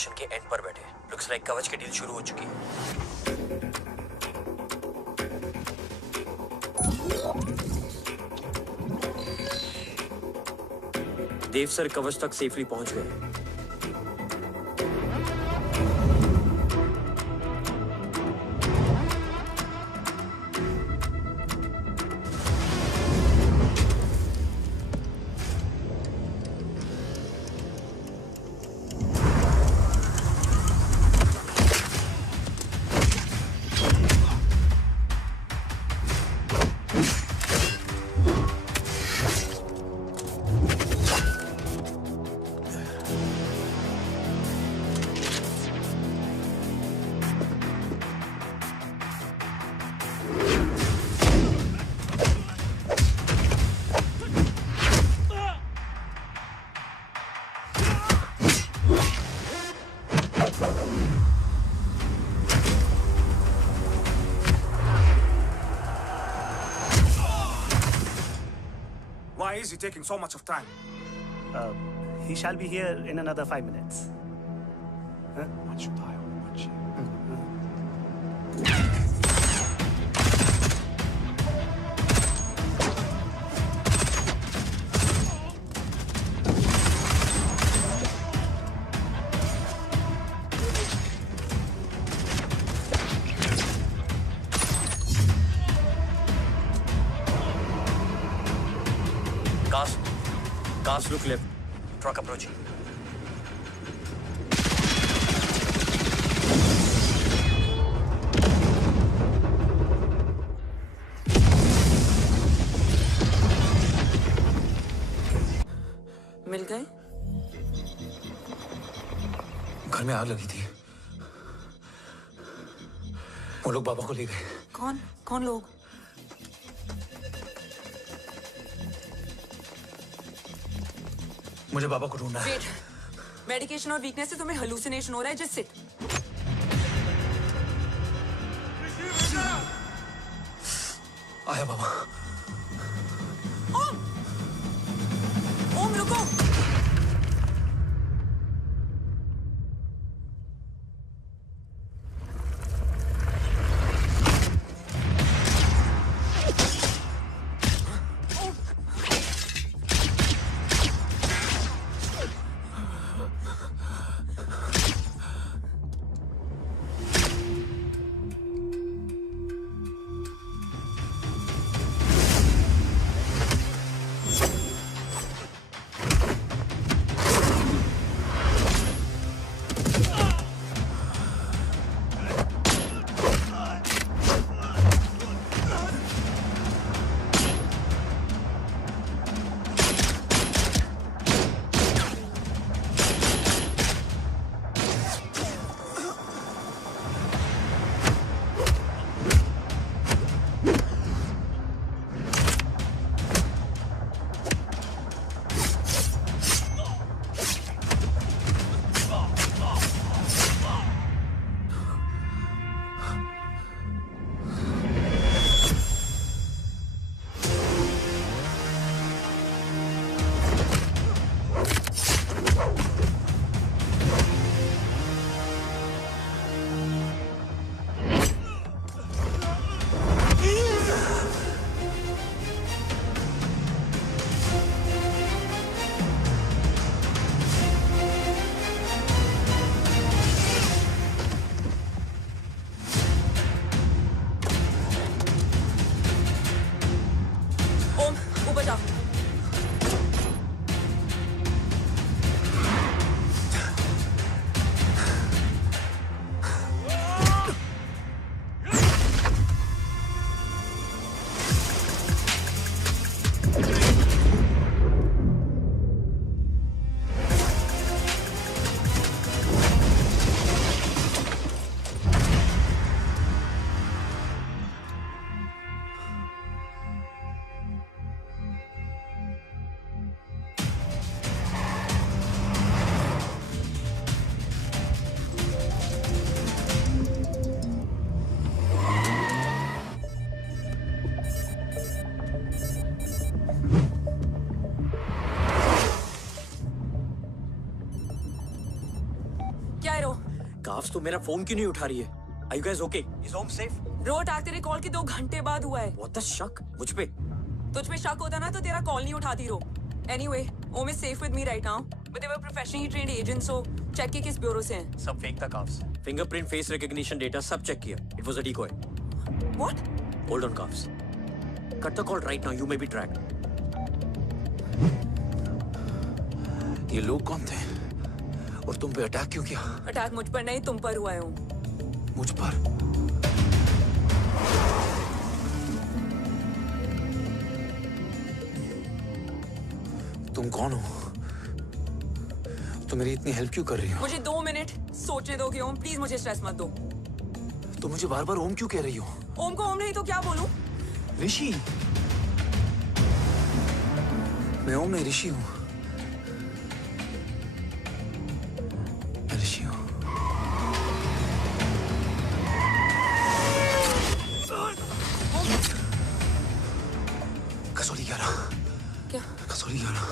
Mission के and पर बैठे। लुक्स लाइक कवच की डील शुरू हो चुकी है। देव सर कवच तक सेफली पहुंच गए। Why is he taking so much of time? He shall be here in another 5 minutes. Huh? Cars look left. Truck approaching. मिल गए? घर में आग लगी थी। वो लोग बाबा को ले गए। कौन लोग? मुझे बाबा को ढूंढना है। मेडिकेशन और वीकनेस से तुम्हें हेलुसिनेशन हो रहा है। Just sit. आया बाबा। ओम रुको। आए रो? काफ्स तो मेरा फोन क्यों नहीं उठा रही है? Are you guys okay? Is home safe? रो अटैक तेरे कॉल के 2 घंटे बाद हुआ है। What the शक? मुझ पे? तुझ पे शक होता ना तो तेरा कॉल नहीं उठाती रो। Anyway, Om is safe with me right now, but they were professionally trained agents, so check के किस ब्यूरो से हैं? सब फेक था carbs. Fingerprint, face recognition data सब चेक किया। It was a decoy. What? Hold on carbs. Cut the call right now. You may be tracked. ये लोग कौन थे और तुम पे अटैक क्यों किया? अटैक मुझ पर नहीं तुम पर हुआ है ओम। मुझ पर? तुम कौन हो? तुम मेरी इतनी हेल्प क्यों कर रही हो? मुझे 2 मिनट सोचने दोगे ओम? प्लीज मुझे स्ट्रेस मत दो। तुम मुझे बार बार ओम क्यों कह रही हो? ओम को ओम नहीं तो क्या बोलूं? ऋषि। मैं ओम नहीं, ऋषि हूं। मैं ऋषि हूं। कसौली 11। क्या? कसौली 11।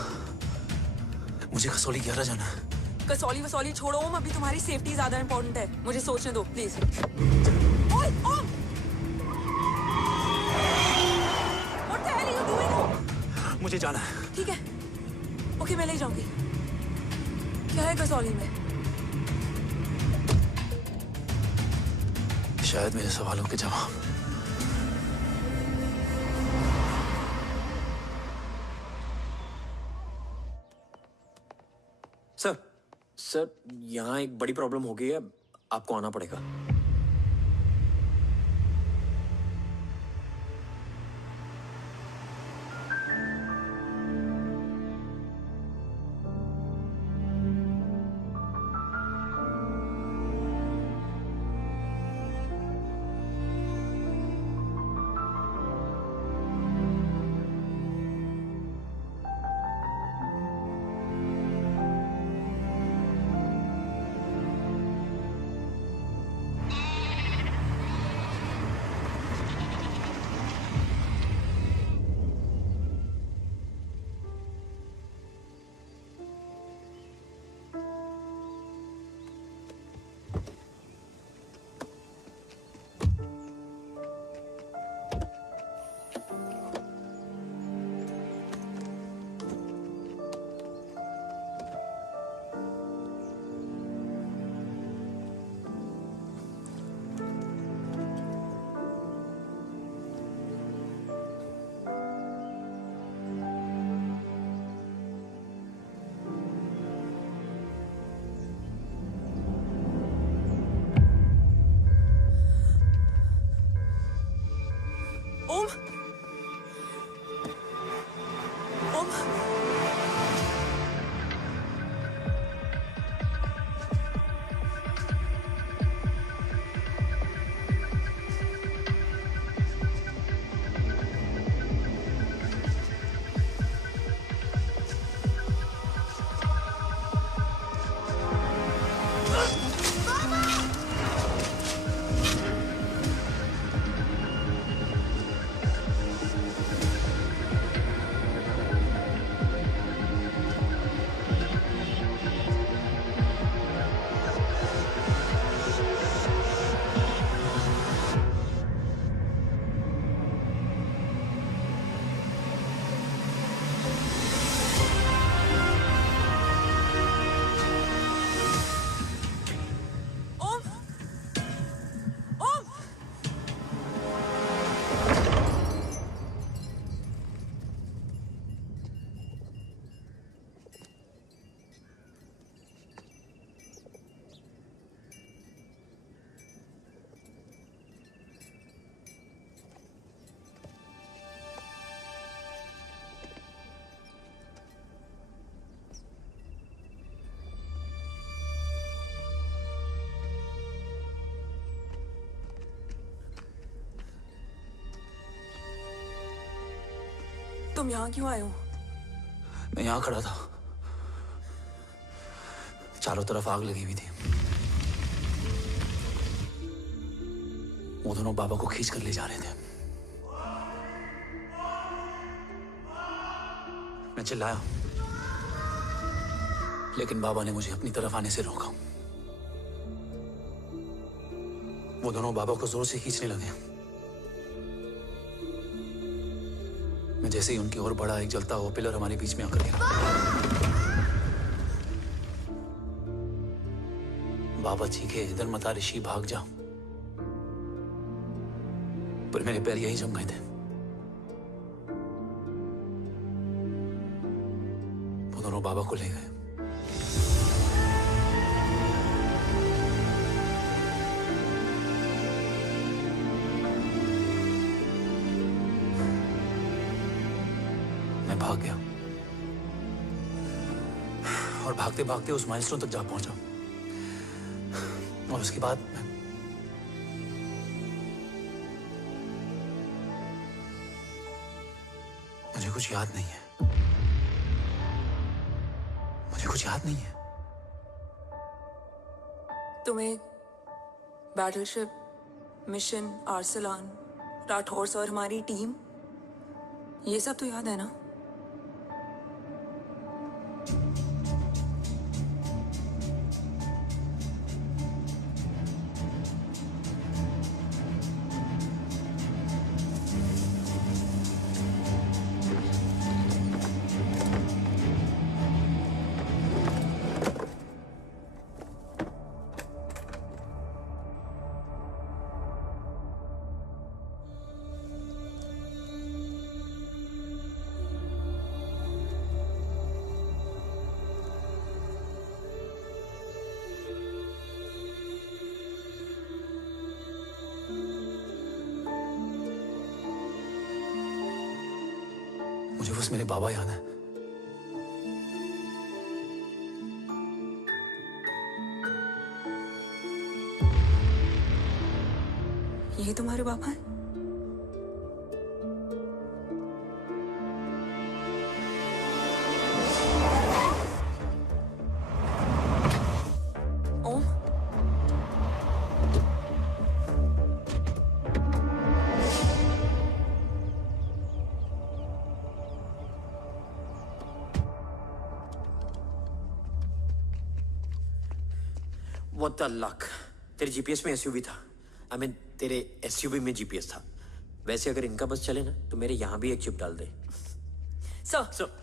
मुझे कसौली 11 जाना है। कसौली वसौली छोड़ो ओम, अभी तुम्हारी सेफ्टी ज्यादा इंपॉर्टेंट है। मुझे सोचने दो प्लीज। ओए ओम! What the hell are you doing, ओम? मुझे जाना है। ठीक है, ओके मैं ले जाऊंगी। क्या है कसौली में? शायद मेरे सवालों के जवाब। सर, यहाँ एक बड़ी प्रॉब्लम हो गई है। आपको आना पड़ेगा। ओम! ओम! तुम यहाँ क्यों आए हो? मैं यहाँ खड़ा था। चारों तरफ आग लगी हुई थी। वो दोनों बाबा को खींच कर ले जा रहे थे। मैं चिल्लाया, लेकिन बाबा ने मुझे अपनी तरफ आने से रोका। वो दोनों बाबा को जोर से खींचने लगे। मैं जैसे ही उनकी ओर बढ़ा, एक जलता हुआ पिलर हमारे बीच में आकर गिरा। बाबा चीखे, इधर मत आ ऋषि, भाग जा। पर मेरे पैर यही जम गए थे। वो दोनों बाबा को ले गए। मैं भाग गया और भागते भागते उस माइलस्टोन तक जा पहुंचा। और उसके बाद मुझे कुछ याद नहीं है। मुझे कुछ याद नहीं है। तुम्हें बैटलशिप, मिशन, आर्सलान, राठौर और हमारी टीम, ये सब तो याद है ना? मुझे बस मेरे बाबा याद है। ये तुम्हारे बाबा हैं? ओम, What the luck? तेरे जीपीएस में एसयूवी था। आई मीन तेरे एसयूवी में जीपीएस था। वैसे अगर इनका बस चले ना तो मेरे यहां भी एक चिप डाल दे। सर,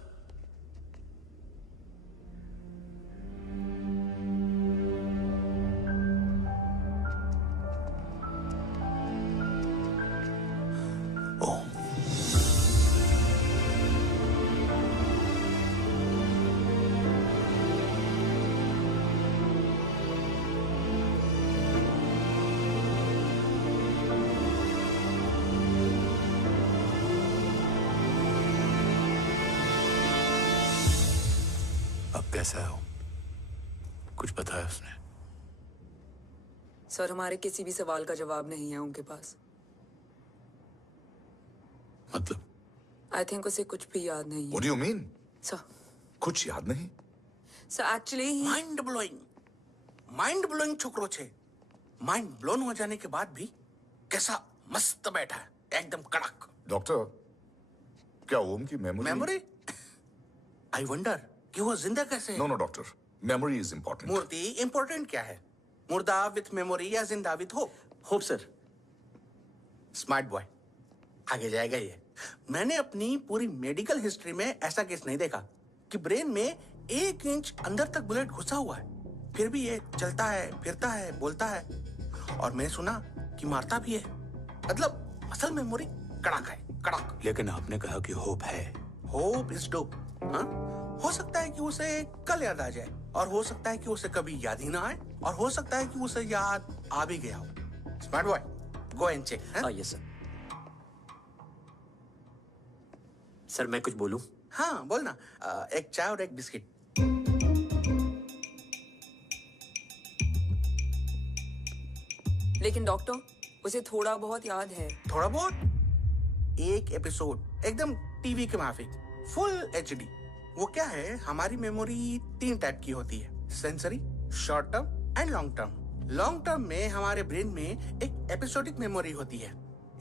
ओम, अब कैसा है ओम? कुछ बताया उसने? सर हमारे किसी भी सवाल का जवाब नहीं है उनके पास। मतलब? आई थिंक उसे कुछ भी याद नहीं है। What do you mean? Sir, कुछ याद नहीं? एक्चुअली माइंड ब्लोइंग छोकरो छे। माइंड ब्लोन हो जाने के बाद भी कैसा मस्त बैठा है, एकदम कड़क। डॉक्टर, क्या ओम की मेमोरी आई वंडर कि वो जिंदा कैसे है? No doctor, memory is important. मूर्ति इंपॉर्टेंट क्या है? मुर्दा विथ मेमोरी या जिंदा with hope? Hope sir. Smart boy, आगे जाएगा ये। मैंने अपनी पूरी मेडिकल हिस्ट्री में ऐसा केस नहीं देखा कि ब्रेन में 1 इंच अंदर तक बुलेट घुसा हुआ है, फिर भी ये चलता है, फिरता है, बोलता है, और मैंने सुना कि मारता भी है। मतलब असल मेमोरी कड़क है, कड़क। लेकिन आपने कहा कि होप है। Hope is dope. हाँ, हो सकता है कि उसे कल याद आ जाए, और हो सकता है कि उसे कभी याद ही ना आए, और हो सकता है कि उसे याद आ भी गया हो। Smart boy, go and check. Yes sir. Sir मैं कुछ बोलूं? हाँ बोल ना। एक चाय और एक बिस्किट। लेकिन डॉक्टर, उसे थोड़ा बहुत याद है। थोड़ा बहुत? एक एपिसोड एकदम टीवी के माफिक, फुल एचडी। वो क्या है, हमारी मेमोरी 3 टाइप की होती है, sensory, short term and long term. Long term में हमारे ब्रेन में एक एपिसोडिक मेमोरी होती है।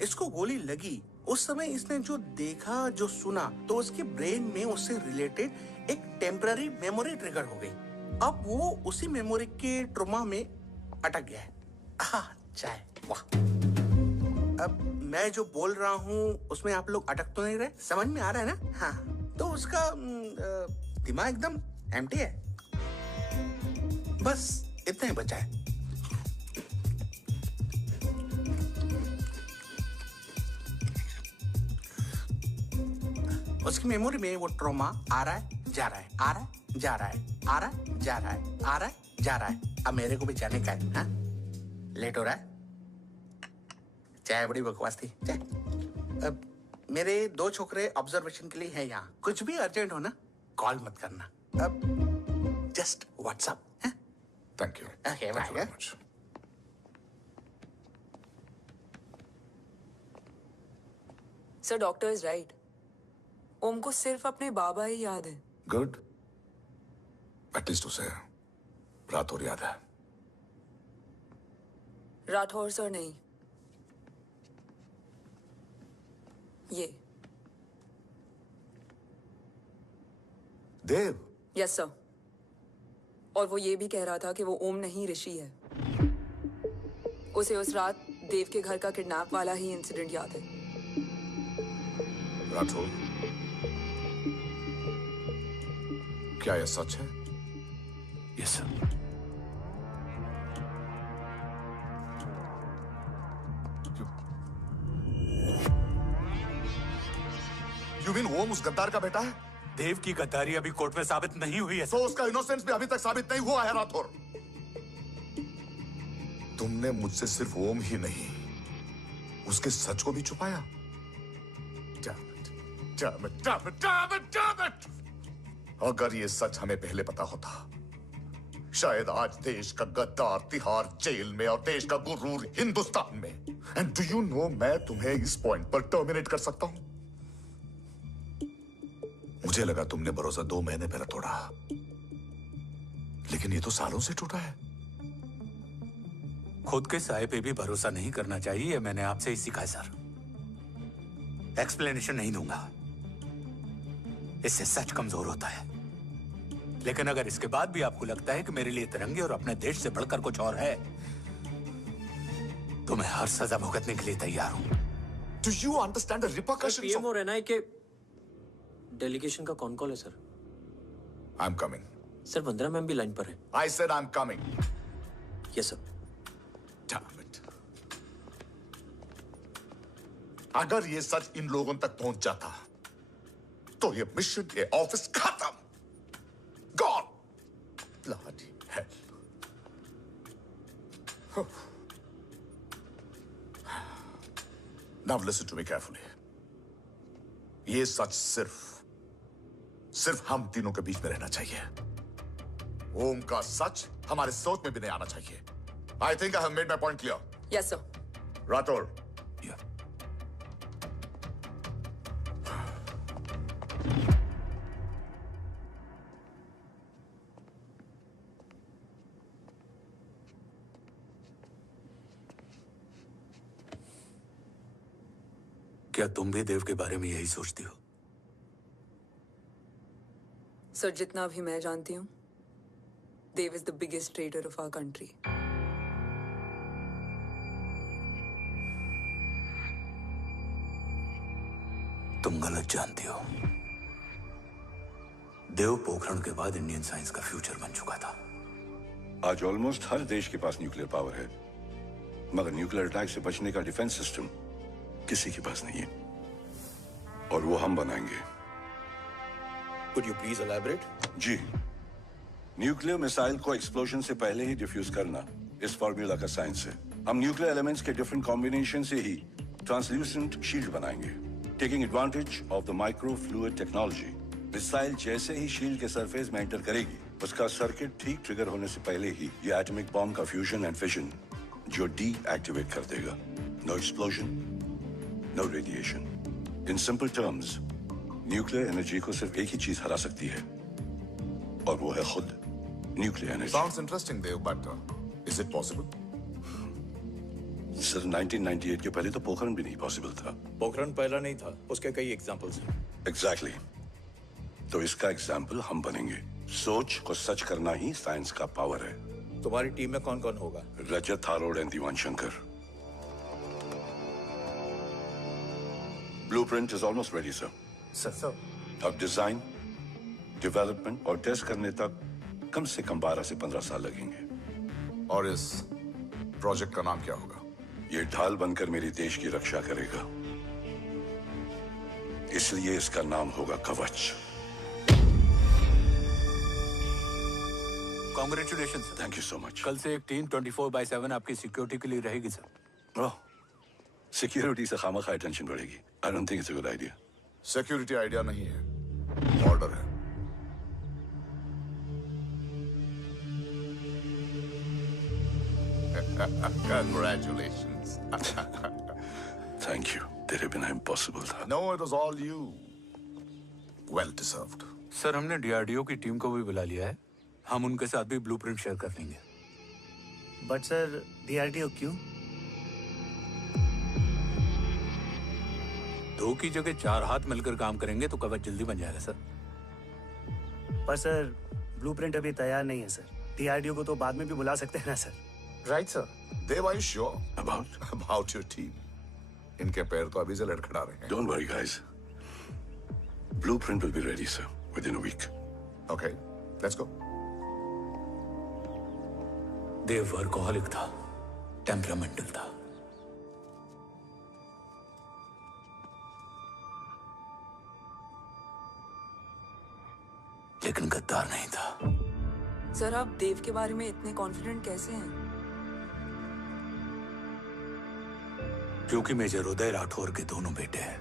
इसको गोली लगी, उस समय इसने जो देखा, जो सुना, तो उसके ब्रेन में उससे रिलेटेड एक टेम्पररी मेमोरी ट्रिगर हो गई। अब वो उसी मेमोरी के ट्रॉमा में अटक गया है। चाय। वाह। अब मैं जो बोल रहा हूँ उसमें आप लोग अटक तो नहीं रहे? समझ में आ रहा है ना? हाँ, तो उसका दिमाग एकदम एम्प्टी है। बस इतना ही बचा है। उसकी मेमोरी में वो ट्रॉमा आ रहा है, जा रहा है, आ रहा है, जा रहा है, आ रहा है, जा रहा है, आ रहा है, जा रहा है। अब मेरे को भी जाने का है। हाँ? लेट हो रहा है? चाय बड़ी बकवास थी। चाय। अब मेरे 2 छोकरे ऑब्जर्वेशन के लिए हैं यहाँ। कुछ भी अर्जेंट हो ना, कॉल मत करना। अब just WhatsApp. Thank you. Okay, Thank you very bye. much. Sir doctor is right. Om को सिर्फ अपने बाबा ही याद है। गुड। एटलीस्ट उसे रात और याद है। राठौर सर नहीं, ये। देव। Yes sir. और वो ये भी कह रहा था कि वो ओम नहीं ऋषि है। उसे उस रात देव के घर का किडनैप वाला ही इंसिडेंट याद है। राठौर, क्या यह सच है? Yes sir. यू मीन ओम उस गद्दार का बेटा है? देव की गद्दारी अभी कोर्ट में साबित नहीं हुई है तो उसका इनोसेंस भी अभी तक साबित नहीं हुआ है राठौर। तुमने मुझसे सिर्फ ओम ही नहीं, उसके सच को भी छुपाया। Damn it. अगर ये सच हमें पहले पता होता, शायद आज देश का गद्दार तिहाड़ जेल में और देश का गुरूर हिंदुस्तान में। एंड डू यू नो, मैं तुम्हें इस पॉइंट पर टर्मिनेट कर सकता हूं। मुझे लगा तुमने भरोसा 2 महीने पहले तोड़ा, लेकिन ये तो सालों से टूटा है। खुद के साय पे भी भरोसा नहीं करना चाहिए, मैंने आपसे ही सीखा है सर। एक्सप्लेनेशन नहीं दूंगा, इससे सच कमजोर होता है। लेकिन अगर इसके बाद भी आपको लगता है कि मेरे लिए तिरंगे और अपने देश से बढ़कर कुछ और है, तो मैं हर सजा भुगतने के लिए तैयार हूं। Do you understand the repercussions PM of... और एनआई के डेलीगेशन का कौन कॉल है sir? I'm coming. Sir Vandana ma'am भी लाइन पर है। I said I'm coming. Yes sir. Damn it. अगर ये सच इन लोगों तक पहुंच जाता, तो ये मिशन, ये ऑफिस खत्म। Gone. Bloody hell. Now listen to me carefully. ये सच सिर्फ हम तीनों के बीच में रहना चाहिए। ओम का सच हमारे सोच में भी नहीं आना चाहिए। I think I have made my point clear. Yes sir. Rathore, Yeah. क्या तुम भी देव के बारे में यही सोचती हो? सर जितना भी मैं जानती हूँ, Dev is the biggest trader of our country. तुम गलत जानती हो। देव पोखरण के बाद इंडियन साइंस का फ्यूचर बन चुका था। आज ऑलमोस्ट हर देश के पास न्यूक्लियर पावर है, मगर न्यूक्लियर अटैक से बचने का डिफेंस सिस्टम किसी के पास नहीं है, और वो हम बनाएंगे। Could you please elaborate? जी, न्यूक्लियर मिसाइल को एक्सप्लोजन से पहले ही डिफ्यूज करना इस फॉर्मूला का साइंस है। हम न्यूक्लियर एलिमेंट्स के डिफरेंट कॉम्बिनेशन से ही ट्रांसल्यूसेंट शील्ड बनाएंगे, taking advantage of the micro fluid technology. Missile जैसे ही शील्ड के सरफेस में एंटर करेगी, उसका सर्किट ठीक ट्रिगर होने से पहले ही ये एटॉमिक बॉम्ब का फ्यूजन एंड फिशन जो डीएक्टिवेट कर देगा। No explosion, no radiation. In simple terms, nuclear energy को सिर्फ एक ही चीज हरा सकती है, और वो है खुद nuclear energy. Sounds interesting, Dev, but is it possible? Sir 1998 के पहले तो पोखरण भी नहीं पॉसिबल था। पोखरण पहला नहीं था, उसके कई एग्जांपल्स हैं। एग्जैक्टली। तो इसका एग्जाम्पल हम बनेंगे। सोच को सच करना ही साइंस का पावर है। तुम्हारी टीम में कौन कौन होगा? Rajat Tharod and Diwan Shankar. Blueprint is almost ready, sir. Sir. अब डिजाइन, डेवलपमेंट और टेस्ट करने तक कम से कम 12 से 15 साल लगेंगे. और इस प्रोजेक्ट का नाम क्या होगा? ये ढाल बनकर मेरे देश की रक्षा करेगा, इसलिए इसका नाम होगा कवच. Congratulation sir. Thank you so much. कल से एक टीम 24/7 आपकी सिक्योरिटी के लिए रहेगी सर. ओह, सिक्योरिटी से खामखा टेंशन बढ़ेगी. I don't think it's a good idea. Security idea नहीं है, ऑर्डर है. Congratulations. Thank you. तेरे बिना इम्पॉसिबल था. No, it was all you. Well deserved. Sir हमने डीआरडीओ की टीम को भी बुला लिया है. हम उनके साथ भी ब्लूप्रिंट शेयर कर लेंगे. बट सर DRDO क्यों? 2 की जगह 4 हाथ मिलकर काम करेंगे तो कवच जल्दी बन जाएगा सर. पर सर ब्लूप्रिंट अभी तैयार नहीं है सर. DRDO को तो बाद में भी बुला सकते हैं ना sir. Right, sir. Dev, are you sure About? about your team? इनके पैर तो अभी से लड़खड़ा रहे हैं. Don't worry, guys. Blueprint will be ready, sir, within a week. Okay, let's go. Dev workaholic था, टेम्परामेंटल था. लेकिन गद्दार नहीं था. सर आप देव के बारे में इतने कॉन्फिडेंट कैसे हैं? क्योंकि मेजर उदय राठौर के दोनों बेटे हैं.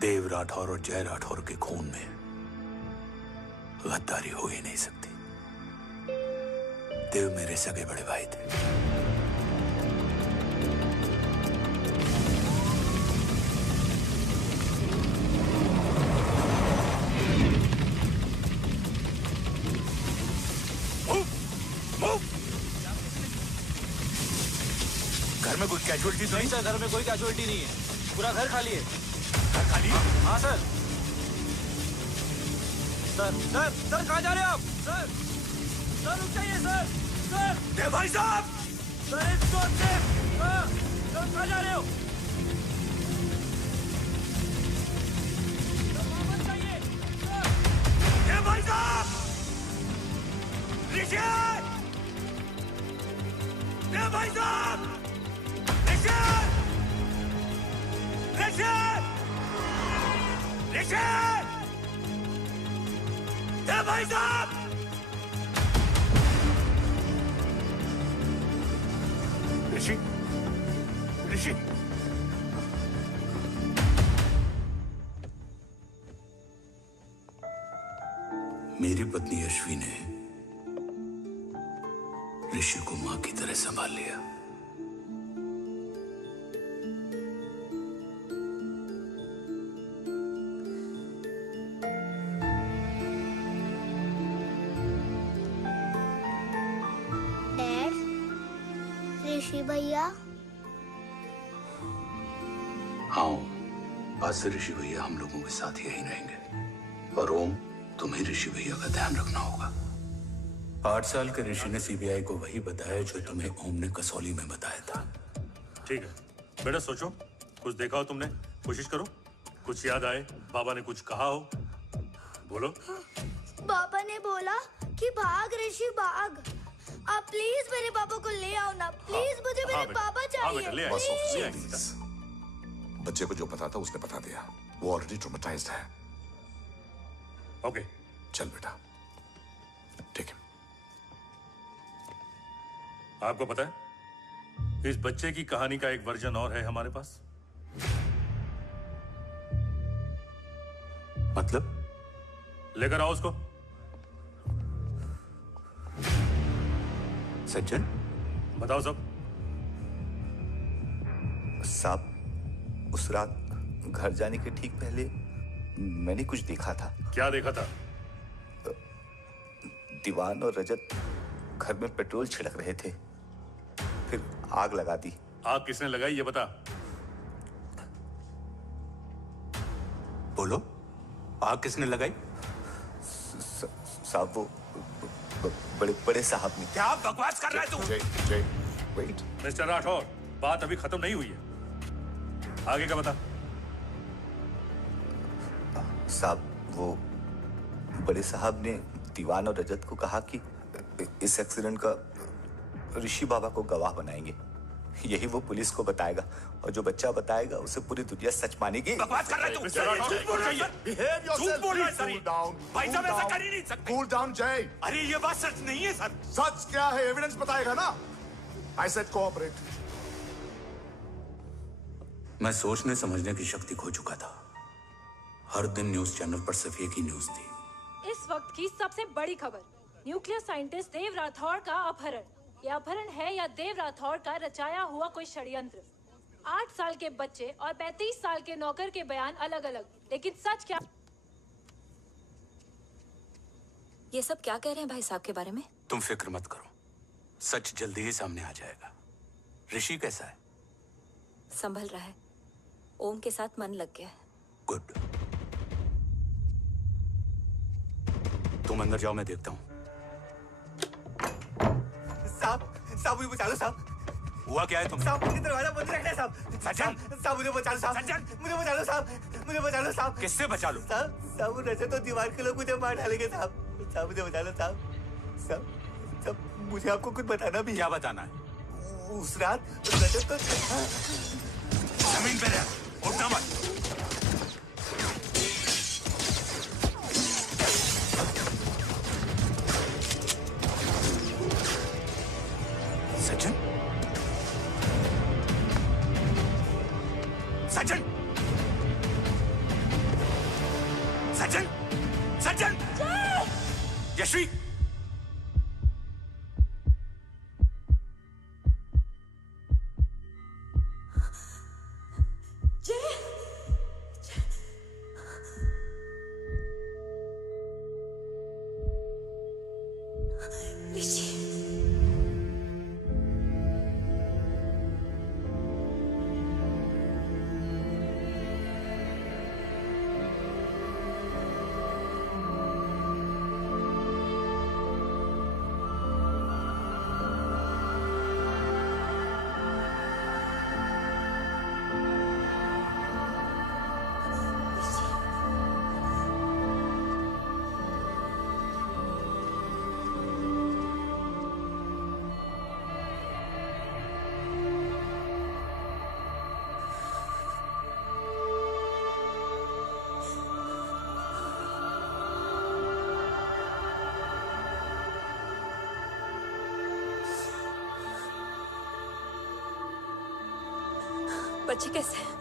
देव राठौर और जय राठौर के खून में गद्दारी हो ही नहीं सकती. देव मेरे सगे बड़े भाई थे. घर में कोई कैजुअलिटी तो नहीं? सर घर में कोई कैजुअलिटी नहीं है. पूरा घर खाली है. घर खाली? हाँ सर. सर कहाँ जा रहे हैं आप? सर रुक जाइए सर. देव भाई साहब! सर कहाँ जा रहे हो? वापस जाइए. देव भाई साहब! ऋषि! देव भाई साहब! ऋषि! देव भाई साहब! ऋषि! मेरी पत्नी अश्वी ने ऋषि को मां की तरह संभाल लिया. डैड, ऋषि भैया. हाँ, आज से ऋषि भैया हम लोगों के साथ यहीं रहेंगे. और ओम, तुम्हें ऋषि भैया का ध्यान रखना होगा. 8 साल के ऋषि ने सीबीआई को वही बताया जो तुम्हें ओम ने कसौली में बताया था. ठीक है बेटा, सोचो. कुछ देखा हो तुमने? कोशिश करो. कुछ याद आए? बाबा ने कुछ कहा हो? बोलो. पापा ने बोला कि भाग ऋषि भाग. आप प्लीज मेरे पापा को ले आओ ना. प्लीज मुझे मेरे पापा चाहिए. ले बस आइए. ऑफिसर, बच्चे को जो पता था उसने बता दिया. वो ऑलरेडी ट्रॉमेटाइज्ड है. ओके, चल बेटा, ठीक है. आपको पता है इस बच्चे की कहानी का एक वर्जन और है हमारे पास. मतलब? लेकर आओ उसको. सज्जन, बताओ सब. साहब, उस रात घर जाने के ठीक पहले मैंने कुछ देखा था. क्या देखा था? दीवान और रजत घर में पेट्रोल छिड़क रहे थे, फिर आग लगा दी. आग किसने लगाई ये बता. बोलो, आग किसने लगाई? साहब, वो बड़े बड़े साहब ने। क्या बकवास कर रहा है तू? जय वेट। मिस्टर राठौर, बात अभी खत्म नहीं हुई है, आगे का बता। साहब, वो बड़े साहब ने दीवान और रजत को कहा कि इस एक्सीडेंट का ऋषि बाबा को गवाह बनाएंगे। यही वो पुलिस को बताएगा और जो बच्चा बताएगा उसे पूरी दुनिया सच मानेगी। बकवास कर रहा है तू? झूठ बोल रहा है। Behave yourself, झूठ बोल रहा है please, सर। cool down, भाई साहब cool ऐसा down. कर ही नहीं सकते। Cool down, जय। अरे ये बात सच नहीं है सर। सच क्या है? एविडेंस बताएगा ना। I said cooperate. मैं सोचने समझने की शक्ति खो चुका था। हर दिन न्यूज चैनल पर सिर्फ एक ही न्यूज थी। इस वक्त की सबसे बड़ी खबर, न्यूक्लियर साइंटिस्ट देव राठौड़ का अपहरण। यह अपहरण है या देव राठौड़ का रचाया हुआ कोई षड्यंत्र। 8 साल के बच्चे और 35 साल के नौकर के बयान अलग अलग, लेकिन सच क्या? ये सब क्या कह रहे हैं भाई साहब के बारे में? तुम फिक्र मत करो, सच जल्दी ही सामने आ जाएगा। ऋषि कैसा है? संभल रहा है। ओम के साथ मन लग गया है। गुड। तुम अंदर जाओ, मैं देखता हूँ। साहब मुझे बचा लो साहब। हुआ क्या है तुम? साहब मुझे दरवाजा बंद रखना है साहब। सज्जन, साहब मुझे बचा लो साहब। सज्जन, मुझे बचा लो साहब। मुझे बचा लो साहब। किससे बचा लो? साहब रजत तो दीवार के लोग मुझे मार डालेंगे साहब। साहब मुझे बचा लो साहब। साहब मुझे आपको कुछ बताना भी। क्या बताना है? उस रात रजत तो जमीन पे रह, उठना मत। सज्जन, सज्जन, सज्जन, सज्जन, यशवी, बच्चे कैसे हैं?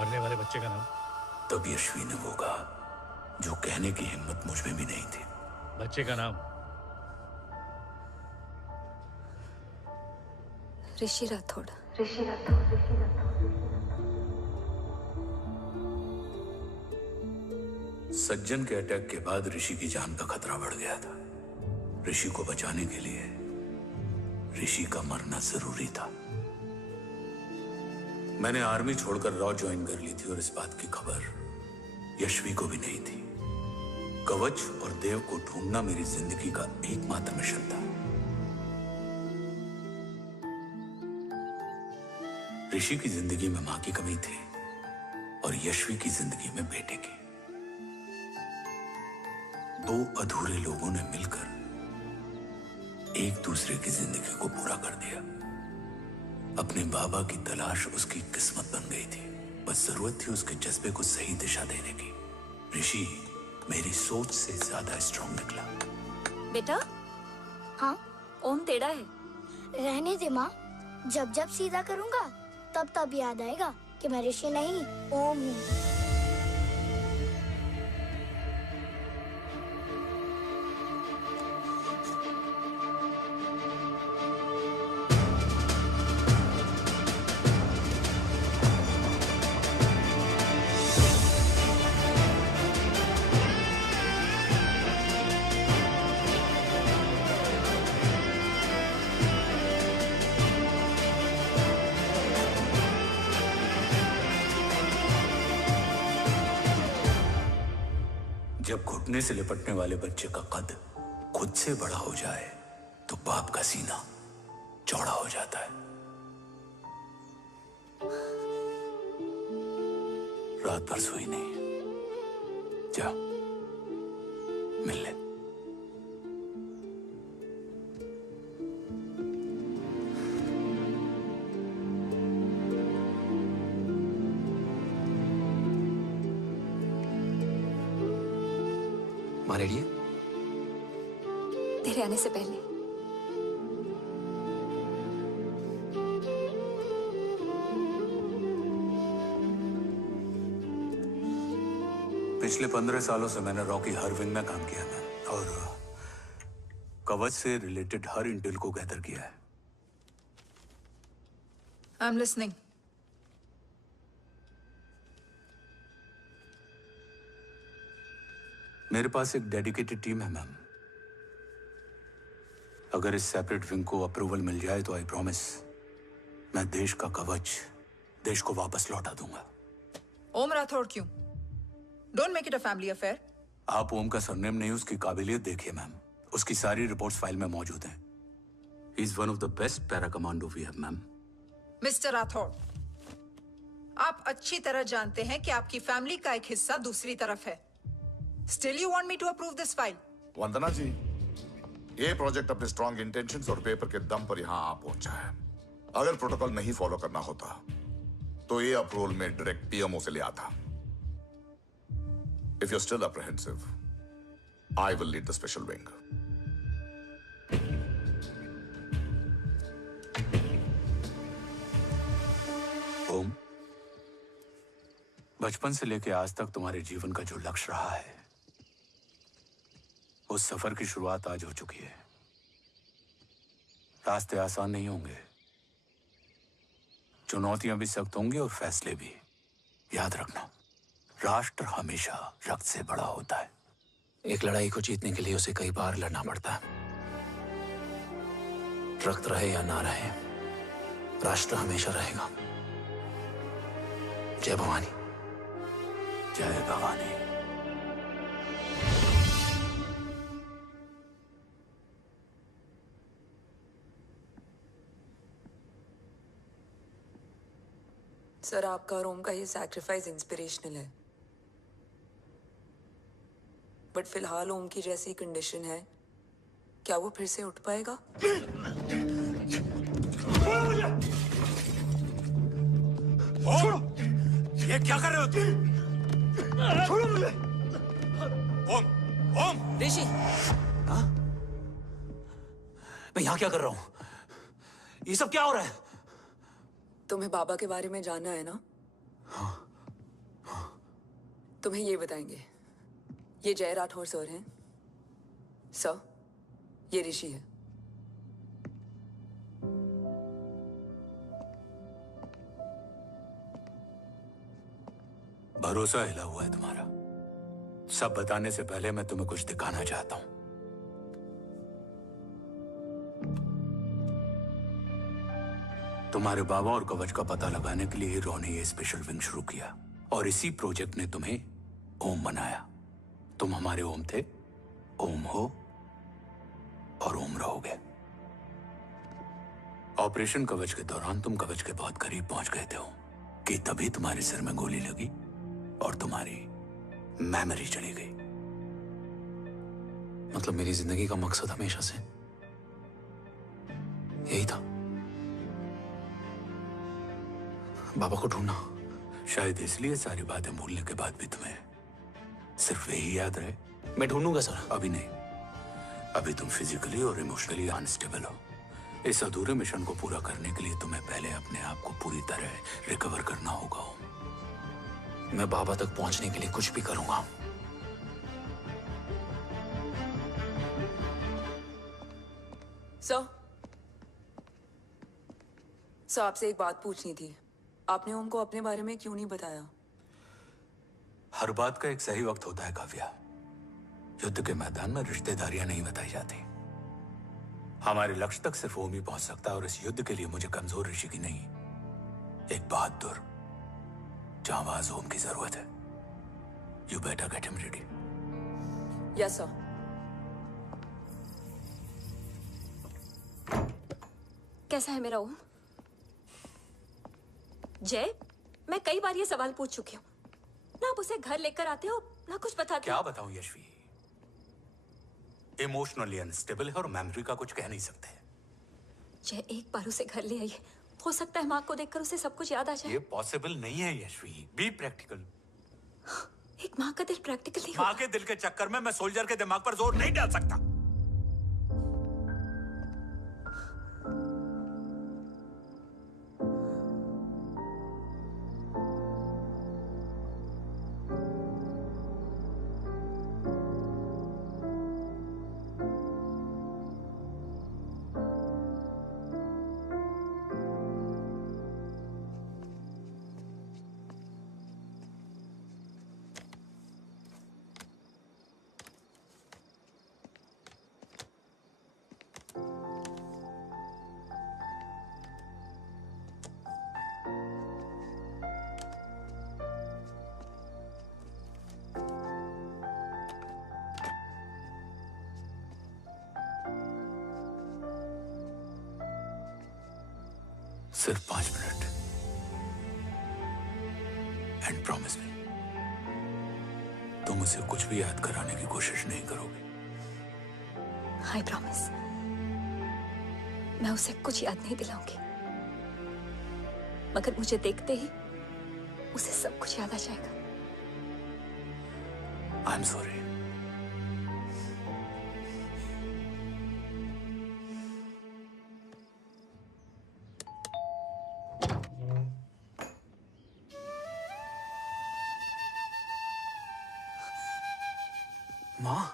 मरने वाले बच्चे का नाम? तब यशवी ने वो कहा जो कहने की हिम्मत मुझ में भी नहीं थी। बच्चे का नाम? ऋषि राठौड़। सज्जन के अटैक के बाद ऋषि की जान का खतरा बढ़ गया था। ऋषि को बचाने के लिए ऋषि का मरना जरूरी था। मैंने आर्मी छोड़कर रॉ ज्वाइन कर ली थी और इस बात की खबर यशवी को भी नहीं थी। कवच और देव को ढूंढना मेरी जिंदगी का एकमात्र मिशन था। ऋषि की जिंदगी में मां की कमी थी, और यशवी की जिंदगी में बेटे की। दो अधूरे लोगों ने मिलकर एक दूसरे की जिंदगी को पूरा कर दिया। अपने बाबा की तलाश उसकी किस्मत बन गई थी, बस जरूरत थी उसके जज्बे को सही दिशा देने की। ऋषि मेरी सोच से ज्यादा स्ट्रांग निकला। बेटा, हाँ ओम टेढ़ा है। रहने दे माँ, जब जब सीधा करूँगा तब तब याद आएगा कि मैं ऋषि नहीं ओम हूँ। जब घुटने से लिपटने वाले बच्चे का कद खुद से बड़ा हो जाए तो बाप का सीना चौड़ा हो जाता है। रात भर सोई नहीं, जा मिल ले। माँ रेडी है? तेरे आने से पहले। पिछले 15 सालों से मैंने रॉकी हर विंग में काम किया है और कवच से रिलेटेड हर इंटेल को गैदर किया है। I am listening. मेरे पास एक डेडिकेटेड टीम है मैम। अगर इस सेपरेट विंग को अप्रूवल मिल जाए तो आई प्रॉमिस मैं देश का कवच देश को वापस लौटा दूंगा। ओम राठौड़ क्यों? Don't make it a family affair. आप ओम का सरनेम नहीं, उसकी काबिलियत देखिए मैम। उसकी सारी रिपोर्ट्स फाइल में मौजूद हैं। He is one of the best para commando we have ma'am. Mister Rathore, आप अच्छी तरह जानते हैं कि आपकी फैमिली का एक हिस्सा दूसरी तरफ है। Still you want me to approve this file? वंदना जी, ये प्रोजेक्ट अपने स्ट्रॉन्ग इंटेंशंस और पेपर के दम पर यहाँ आ पहुंचा है। अगर प्रोटोकॉल नहीं फॉलो करना होता तो ये अप्रूवल में डायरेक्ट पीएमओ से ले आता। If you're still apprehensive, I will lead the special wing. ओम, बचपन से लेकर आज तक तुम्हारे जीवन का जो लक्ष्य रहा है, उस सफर की शुरुआत आज हो चुकी है। रास्ते आसान नहीं होंगे, चुनौतियां भी सख्त होंगी और फैसले भी। याद रखना, राष्ट्र हमेशा रक्त से बड़ा होता है। एक लड़ाई को जीतने के लिए उसे कई बार लड़ना पड़ता है। रक्त रहे या ना रहे, राष्ट्र हमेशा रहेगा। जय भवानी। जय भवानी। सर, आपका और ओम का ये सैक्रिफाइस इंस्पिरेशनल है, बट फिलहाल ओम की जैसी कंडीशन है, क्या वो फिर से उठ पाएगा? छोड़ो! ये क्या कर रहे हो तुम? छोड़ो मुझे! ओम! ओम! ऋषि! हाँ? मैं यहाँ क्या कर रहा हूँ? ये सब क्या हो रहा है? तुम्हें बाबा के बारे में जानना है ना? तुम्हें ये बताएंगे। ये जय राठौर सर हैं। सर, ये ऋषि है। भरोसा हिला हुआ है तुम्हारा। सब बताने से पहले मैं तुम्हें कुछ दिखाना चाहता हूं। तुम्हारे बाबा और कवच का पता लगाने के लिए रॉ ने ये स्पेशल विंग शुरू किया और इसी प्रोजेक्ट ने तुम्हें ओम बनाया। तुम हमारे ओम थे, ओम हो और ओम रहोगे। ऑपरेशन कवच के दौरान तुम कवच के बहुत करीब पहुंच गए थे कि तभी तुम्हारे सिर में गोली लगी हमारी मेमोरी चली गई। मतलब मेरी जिंदगी का मकसद हमेशा से यही था, बाबा को ढूंढना। शायद इसलिए सारी बातें भूलने के बाद भी तुम्हें सिर्फ यही याद रहे। मैं ढूंढूंगा सर। अभी नहीं, अभी तुम फिजिकली और इमोशनली अनस्टेबल हो। इस अधूरे मिशन को पूरा करने के लिए तुम्हें पहले अपने आप को पूरी तरह रिकवर करना होगा। मैं बाबा तक पहुंचने के लिए कुछ भी करूंगा। सर आपसे एक बात पूछनी थी। आपने ओम को अपने बारे में क्यों नहीं बताया? हर बात का एक सही वक्त होता है काव्या। युद्ध के मैदान में रिश्तेदारियां नहीं बताई जाती। हमारे लक्ष्य तक सिर्फ ओम ही पहुंच सकता है, और इस युद्ध के लिए मुझे कमजोर ऋषि की नहीं, एक बहादुर जांबाज ओम की जरूरत है। You better get him ready. Yes sir. कैसा है मेरा ओम? जय, मैं कई बार ये सवाल पूछ चुकी हूँ। ना आप उसे घर लेकर आते हो, ना कुछ बताते क्या हो। बताऊं यशवी, इमोशनली अनस्टेबल है और मेमोरी का कुछ कह नहीं सकते। जय, एक बार उसे घर ले आइए। हो सकता है माँ को देखकर उसे सब कुछ याद आ जाए। ये पॉसिबल नहीं है यशवी। Be practical. एक माँ का दिल प्रैक्टिकल नहीं माँ के दिल के चक्कर में मैं सोल्जर के दिमाग पर जोर नहीं डाल सकता। सिर्फ 5 मिनट। एंड प्रॉमिस मी, तुम उसे कुछ भी याद कराने की कोशिश नहीं करोगे। आई प्रॉमिस, मैं उसे कुछ याद नहीं दिलाऊंगी, मगर मुझे देखते ही उसे सब कुछ याद आ जाएगा। I am sorry. माँ,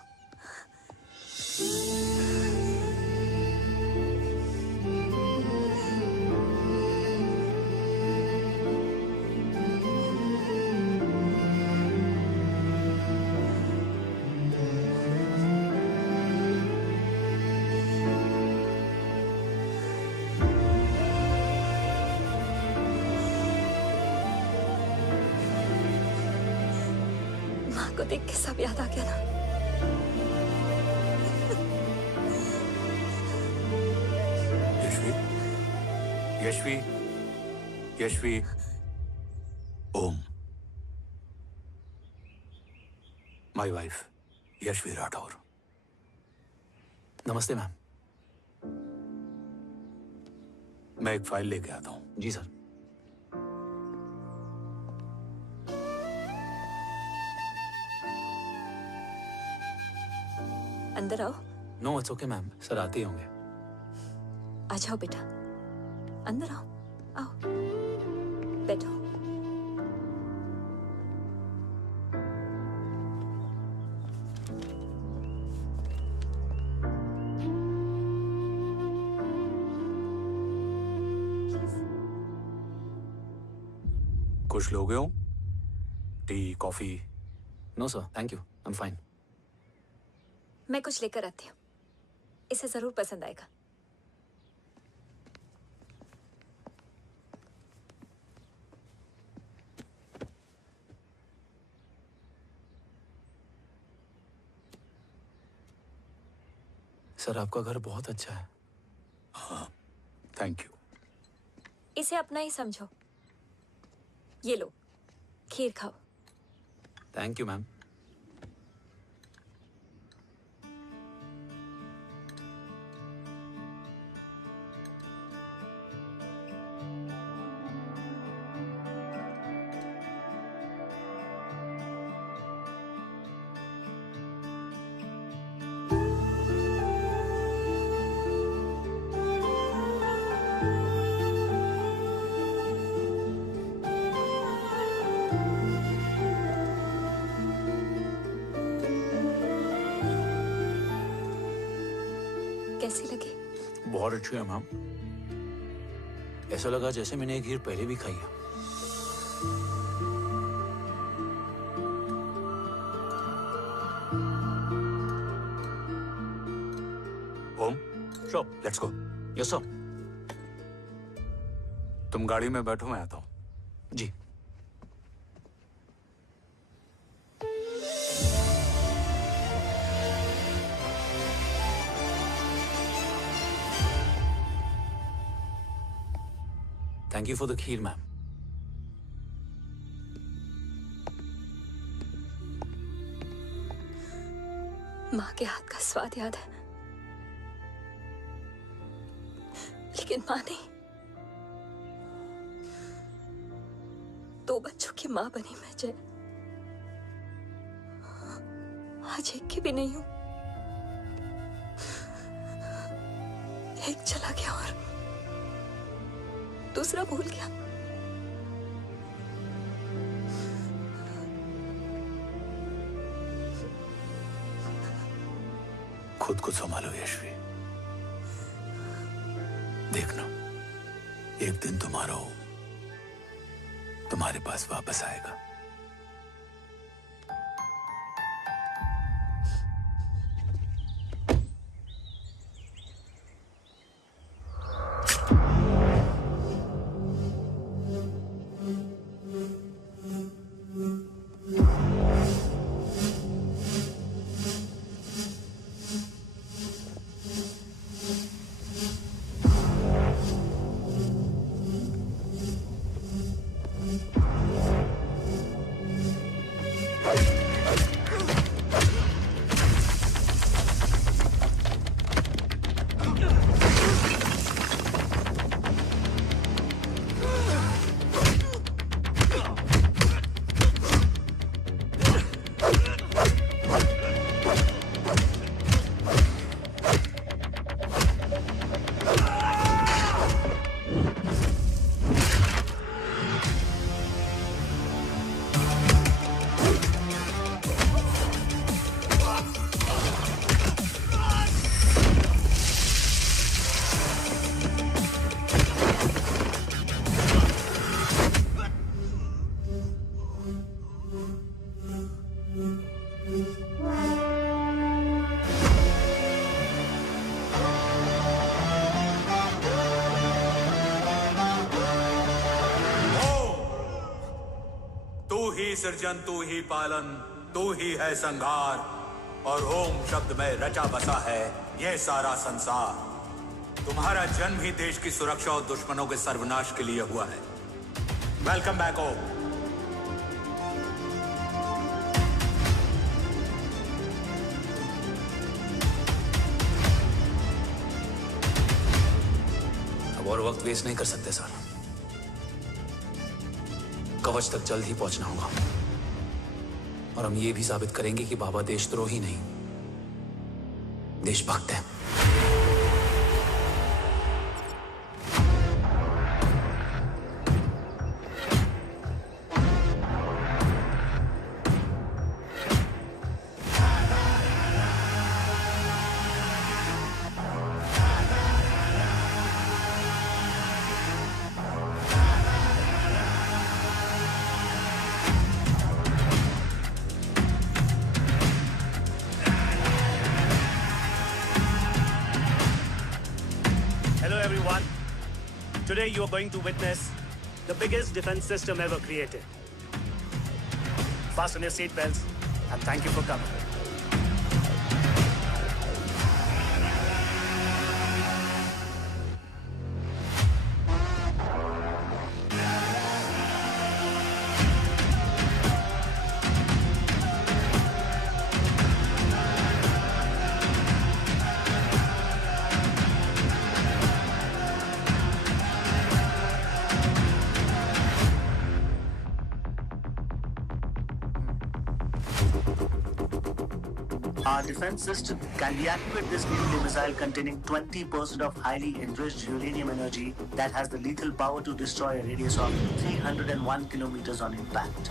माँ को देख के सब याद आ गया ना। Yashvi, Yashvi, Om, my wife Yashvi Rathore. नमस्ते मैम। मैं एक फाइल लेके आता हूँ। जी सर। अंदर आओ। No it's okay ma'am, sir आते ही होंगे। आ जाओ बेटा, अंदर आओ। आओ, बैठो। कुछ लोगे हो? Tea, coffee? No sir, thank you, I am fine. मैं कुछ लेकर आती हूँ, इसे जरूर पसंद आएगा। सर आपका घर बहुत अच्छा है। हाँ, थैंक यू। इसे अपना ही समझो। ये लो, खीर खाओ। Thank you ma'am. कैसी लगी? बहुत अच्छी है मैम। ऐसा लगा जैसे मैंने एक खीर पहले भी खाई है। Om, sure, let's go. Yes sir. तुम गाड़ी में बैठो, मैं आता हूं। जी। Thank you for the kheer, ma'am. माँ के हाथ का स्वाद याद है, लेकिन माँ नहीं। 2 बच्चों की माँ बनी मैं जय। आज एक की भी नहीं हूं। एक चला गया और दूसरा भूल गया। खुद को संभालो यशवी। देखना, एक दिन तुम्हारा ओम तुम्हारे पास वापस आएगा। सृजन तू ही पालन, तू ही है संहार, और ओम शब्द में रचा बसा है ये सारा संसार। तुम्हारा जन्म ही देश की सुरक्षा और दुश्मनों के सर्वनाश के लिए हुआ है। वेलकम बैक ओम। अब और वक्त वेस्ट नहीं कर सकते सर। कवच तक जल्द ही पहुंचना होगा और हम ये भी साबित करेंगे कि बाबा देशद्रोही नहीं, देशभक्त हैं। Today you are going to witness the biggest defense system ever created. Fasten your seatbelts and thank you for coming. Our defense system can deactivate this nuclear missile containing 20% of highly enriched uranium energy that has the lethal power to destroy a radius of 301 kilometers on impact.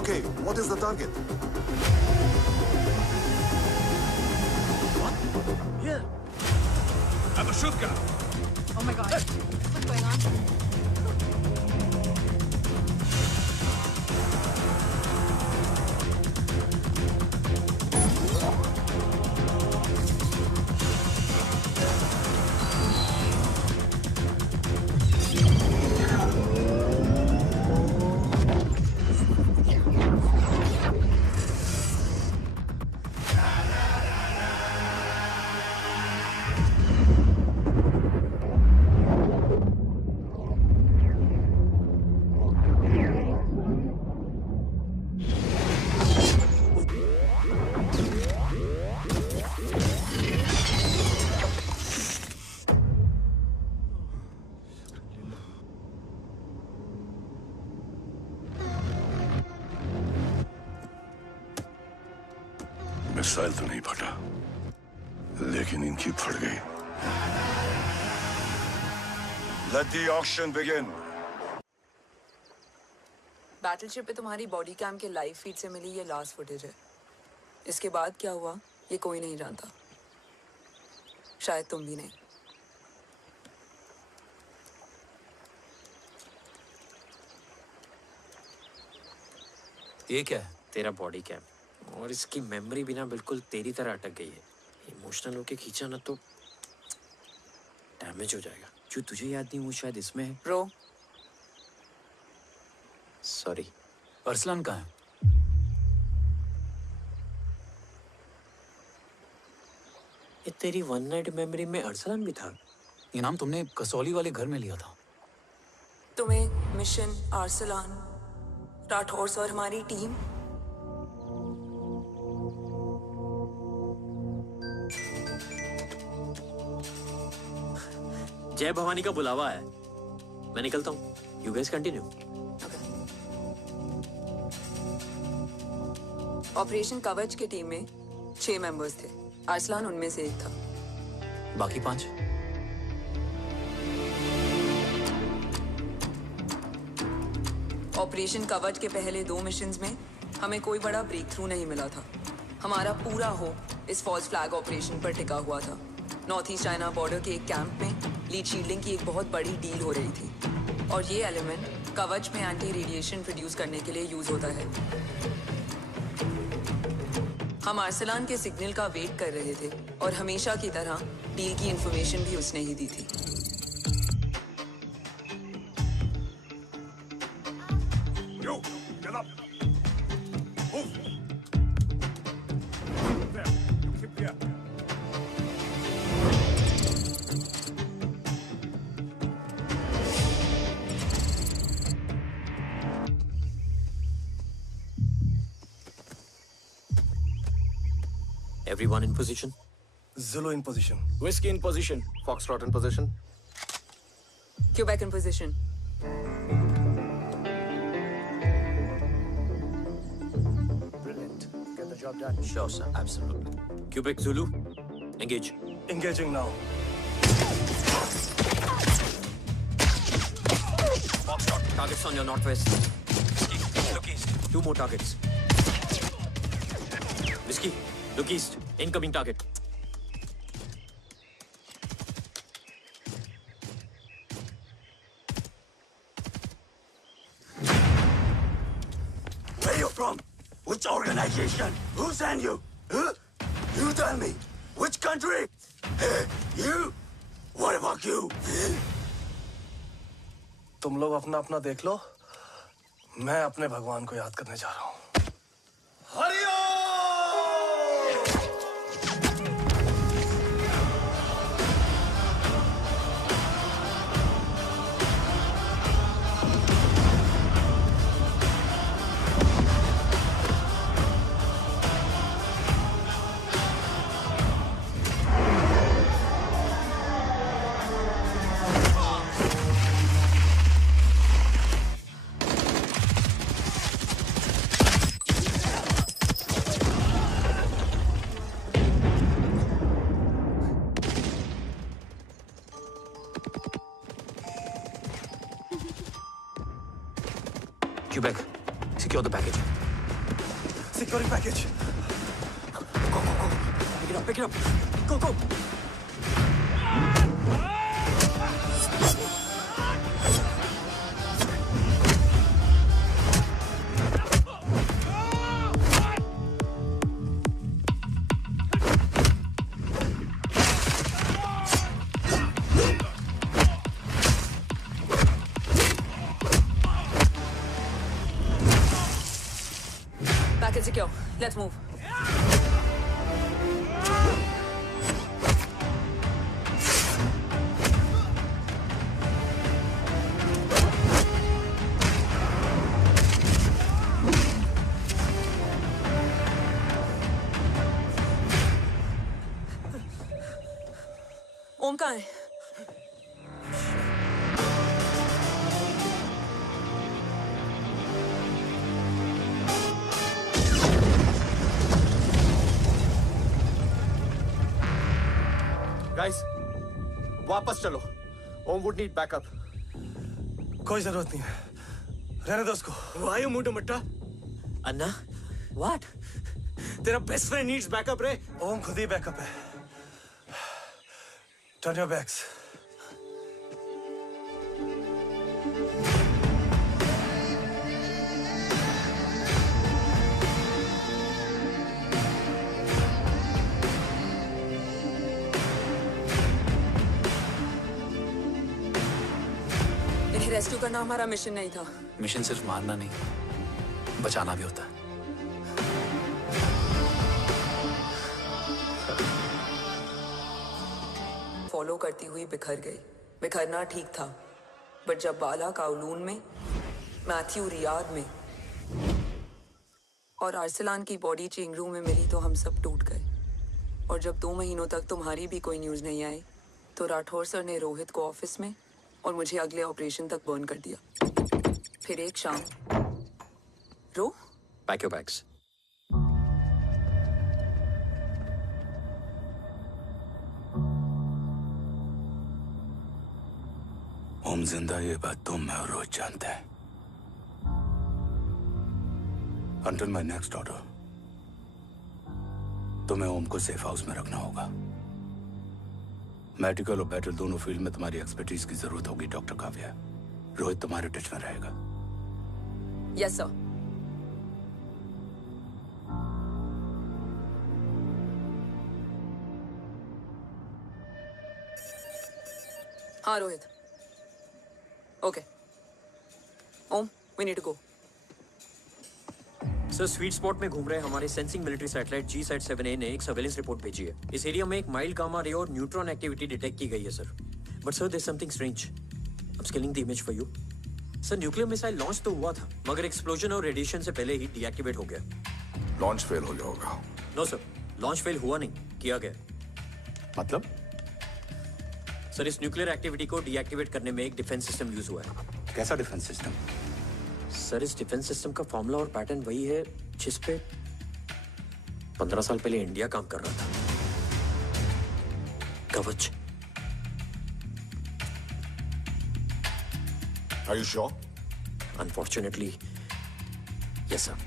Okay, what is the target? What? Here. I'm a shotgun. Oh my God. What's going on? Missile तो नहीं फटा, लेकिन इनकी फट गई। Let the auction begin. Battleship पे तुम्हारी body cam के लाइव फीड से मिली ये लास्ट फुटेज है। इसके बाद क्या हुआ ये कोई नहीं जानता, शायद तुम भी नहीं। ये क्या है? तेरा बॉडी कैम, और इसकी मेमोरी भी ना बिल्कुल तेरी तरह अटक गई है। इमोशनल होके खींचा ना तो डैमेज हो जाएगा। जो तुझे याद नहीं वो शायद इसमें है। रो सॉरी। अरसलान कहाँ है? ये तेरी वन नाइट मेमोरी में अरसलान भी था? ये नाम तुमने कसौली वाले घर में लिया था। तुम्हें मिशन अरसलान राठौर और हमारी टीम जय भवानी का बुलावा है, मैं निकलता हूँ। You guys continue. ऑपरेशन कवच की टीम में 6 मेंबर्स थे, अरसलान उनमें से एक था। बाकी 5? ऑपरेशन कवच के पहले 2 मिशंस में हमें कोई बड़ा ब्रेक थ्रू नहीं मिला था। हमारा पूरा होप इस फॉल्स फ्लैग ऑपरेशन पर टिका हुआ था। नॉर्थ ईस्ट चाइना बॉर्डर के एक कैंप में लीड शील्डिंग की एक बहुत बड़ी डील हो रही थी, और ये एलिमेंट कवच में एंटी रेडिएशन प्रोड्यूस करने के लिए यूज होता है। हम अरसलान के सिग्नल का वेट कर रहे थे, और हमेशा की तरह डील की इंफॉर्मेशन भी उसने ही दी थी। Everyone in position? Zulu in position. Whiskey in position. Foxtrot in position. Quebec in position. Brilliant. Get the job done. Sure, sir. Absolutely. Quebec Zulu, engage. Engaging now. Foxtrot, targets on your northwest. Whiskey, look east. 2 more targets. Whiskey, look east. Incoming target. Where you from? Which organization? Who sent you? Huh? You tell me. Which country? You? What about you? तुम लोग अपना अपना देख लो, मैं अपने भगवान को याद करने जा रहा हूँ। Hariom! Quebec, secure the package. Securing package. Go. Pick it up. Go. Package secure. Let's move. ओम कहाँ है? गाइस, वापस चलो। ओम वुड नीड बैकअप। कोई जरूरत नहीं है, रहने दो उसको। Why you moved to Mutta? Anna, what? तेरा बेस्ट फ्रेंड नीड्स बैकअप रे। ओम खुद ही बैकअप है। Turn your backs. इन्हें रेस्क्यू करना हमारा मिशन नहीं था। मिशन सिर्फ मारना नहीं, बचाना भी होता है। फॉलो करती हुई बिखर गई। बिखरना ठीक था, बट जब बाला काउलून में, मैथ्यू रियाद में और आर्सलान की बॉडी चेंज रूम में मिली तो हम सब टूट गए। और जब 2 महीनों तक तुम्हारी भी कोई न्यूज़ नहीं आई तो राठौर सर ने रोहित को ऑफिस में और मुझे अगले ऑपरेशन तक बर्न कर दिया। फिर एक शाम पैक योर बैग्स। ओम जिंदा, ये बात तुम मैं और रोहित जानते हैं। Until my next order, तुम्हें ओम को सेफ हाउस में रखना होगा। मेडिकल और बैटल दोनों फील्ड में तुम्हारी एक्सपर्टीज की जरूरत होगी डॉक्टर काव्या। रोहित तुम्हारे टच में रहेगा। Yes sir. हाँ Rohit. Okay Om, we need to go. Sir, sweet spot में घूम रहे हमारे सेंसिंग मिलिट्री सैटेलाइट G-SAT-7A ने एक सर्वेलेंस रिपोर्ट भेजी है। इस एरिया में एक माइल्ड गामा रे और न्यूट्रॉन एक्टिविटी डिटेक्ट की गई है sir. But sir, there is something strange. I am scanning the image for you. Sir, nuclear missile launch तो हुआ था, मगर एक्सप्लोजन और रेडिएशन से पहले ही डीएक्टिवेट हो गया। लॉन्च फेल हो गया होगा। नो सर, लॉन्च फेल हुआ नहीं, किया गया। मतलब? सर, इस न्यूक्लियर एक्टिविटी को डीएक्टिवेट करने में एक डिफेंस सिस्टम यूज हुआ है। कैसा डिफेंस सिस्टम? सर, इस डिफेंस सिस्टम का फॉर्मूला और पैटर्न वही है जिस पे 15 साल पहले इंडिया काम कर रहा था। कवच। Are you sure? Unfortunately, yes sir.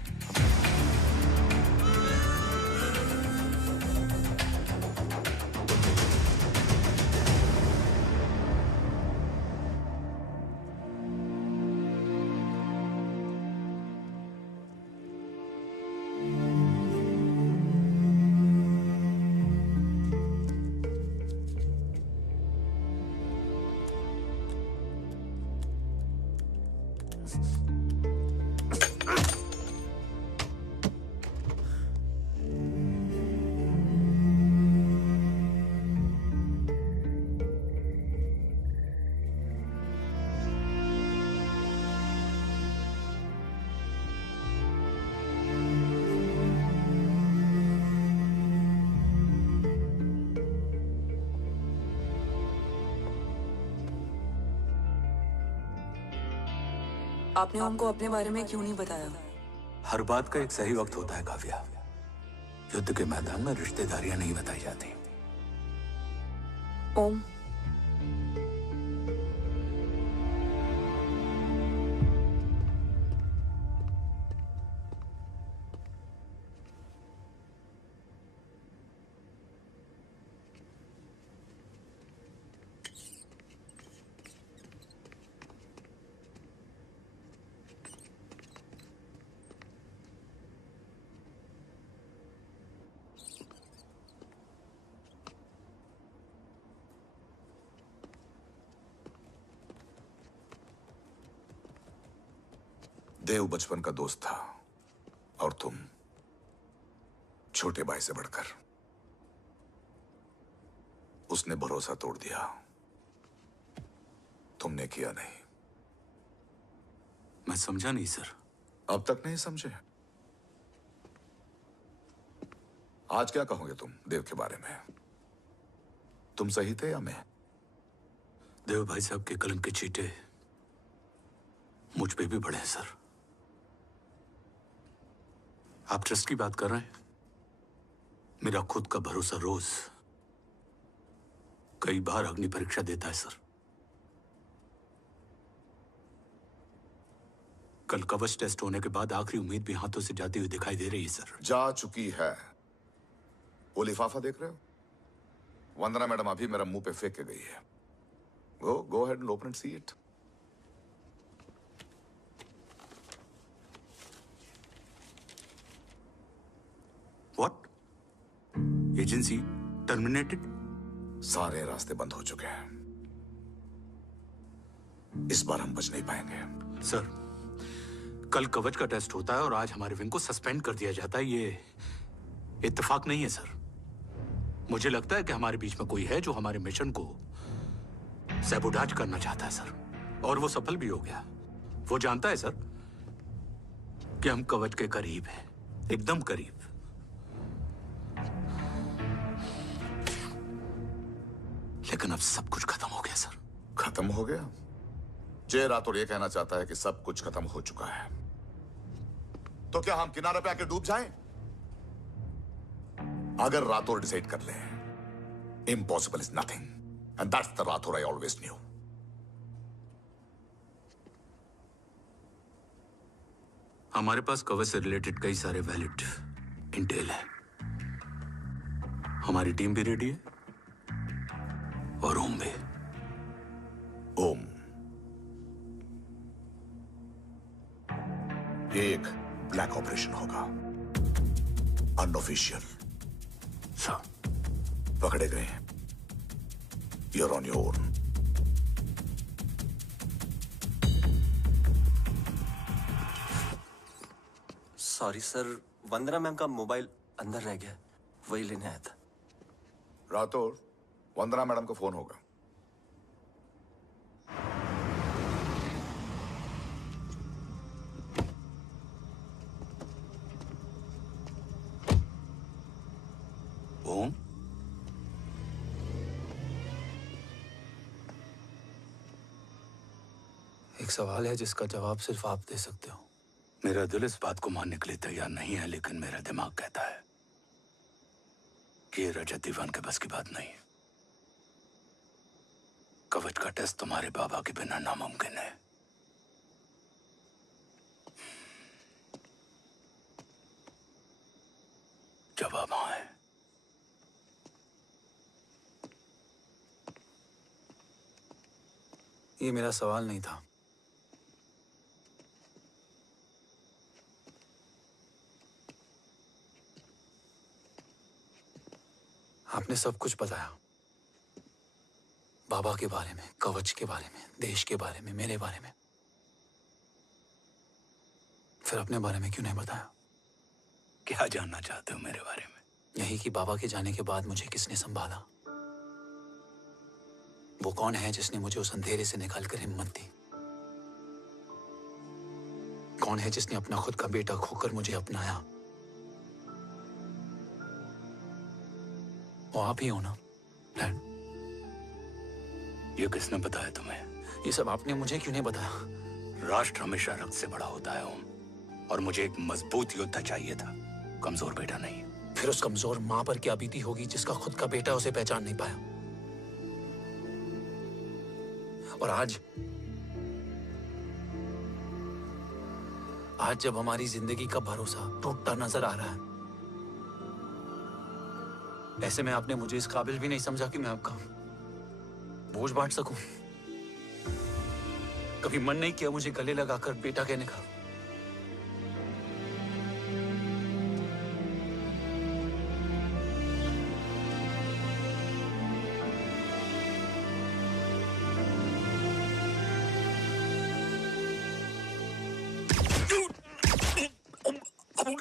आपने हमको अपने बारे में क्यों नहीं बताया? हर बात का एक सही वक्त होता है काव्या। युद्ध के मैदान में रिश्तेदारियां नहीं बताई जाती। ओम, देव बचपन का दोस्त था और तुम छोटे भाई से बढ़कर। उसने भरोसा तोड़ दिया, तुमने किया नहीं। मैं समझा नहीं सर। अब तक नहीं समझे? आज क्या कहोगे तुम देव के बारे में? तुम सही थे या मैं? देव भाई साहब के कलंक के चीटे मुझ पे भी पड़े हैं सर। आप ट्रस्ट की बात कर रहे हैं? मेरा खुद का भरोसा रोज कई बार अग्नि परीक्षा देता है सर। कल कवच टेस्ट होने के बाद आखिरी उम्मीद भी हाथों से जाती हुई दिखाई दे रही है सर। जा चुकी है। वो लिफाफा देख रहे हो? वंदना मैडम अभी मेरा मुंह पे फेंक के गई है। Go ahead and open and see it. What? Agency terminated? सारे रास्ते बंद हो चुके हैं। इस बार हम बच नहीं पाएंगे। सर, कल कवच का टेस्ट होता है और आज हमारे विंग को सस्पेंड कर दिया जाता है। ये इत्तेफाक नहीं है सर। मुझे लगता है कि हमारे बीच में कोई है जो हमारे मिशन को सैबोटाज करना चाहता है सर। और वो सफल भी हो गया। वो जानता है सर कि हम कवच के करीब हैं, एकदम करीब। लेकिन अब सब कुछ खत्म हो गया सर। खत्म हो गया? जय राठौर ये कहना चाहता है कि सब कुछ खत्म हो चुका है। तो क्या हम किनारे पे आके डूब जाएं? अगर राठौर डिसाइड कर ले, impossible is nothing, and that's the Rathore I always new. हमारे पास कवच से रिलेटेड कई सारे वैलिड इंटेल है। हमारी टीम भी रेडी है और ओम भी। ओम, ये एक ब्लैक ऑपरेशन होगा, अनऑफिशियल। सर, पकड़े गए, you're on your own. Sorry sir, Vandana ma'am का मोबाइल अंदर रह गया, वही लेने आया था। राठौर, वंदना मैडम का फोन होगा। ओम, एक सवाल है जिसका जवाब सिर्फ आप दे सकते हो। मेरा दिल इस बात को मानने के लिए तैयार नहीं है, लेकिन मेरा दिमाग कहता है कि ये रजत दीवान के बस की बात नहीं है। कवच का टेस्ट तुम्हारे बाबा के बिना नामुमकिन है। जवाब हाँ है। ये मेरा सवाल नहीं था। आपने सब कुछ बताया, बाबा के बारे में, कवच के बारे में, देश के बारे में, मेरे बारे में। फिर अपने बारे में क्यों नहीं बताया? क्या जानना चाहते हो मेरे बारे में? यही कि बाबा के जाने के बाद मुझे किसने संभाला? वो कौन है जिसने मुझे उस अंधेरे से निकालकर हिम्मत दी? कौन है जिसने अपना खुद का बेटा खोकर मुझे अपनाया? वो आप ही हो ना, डैड? ये किसने बताया तुम्हें? ये सब आपने मुझे क्यों नहीं बताया? राष्ट्र हमेशा रक्त से बड़ा होता है ओम, और मुझे एक मजबूत योद्धा चाहिए था, कमजोर बेटा नहीं। फिर उस कमजोर मां पर क्या बीती होगी जिसका खुद का बेटा उसे पहचान नहीं पाया? और आज जब हमारी जिंदगी का भरोसा टूटता नजर आ रहा है, ऐसे में आपने मुझे इस काबिल भी नहीं समझा कि मैं आपका बोझ बांट सकूं। कभी मन नहीं किया मुझे गले लगाकर बेटा कहने का? डैड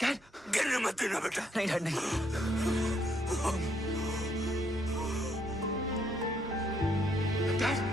डैड गिरने मत देना बेटा। नहीं डैड नहीं। डैड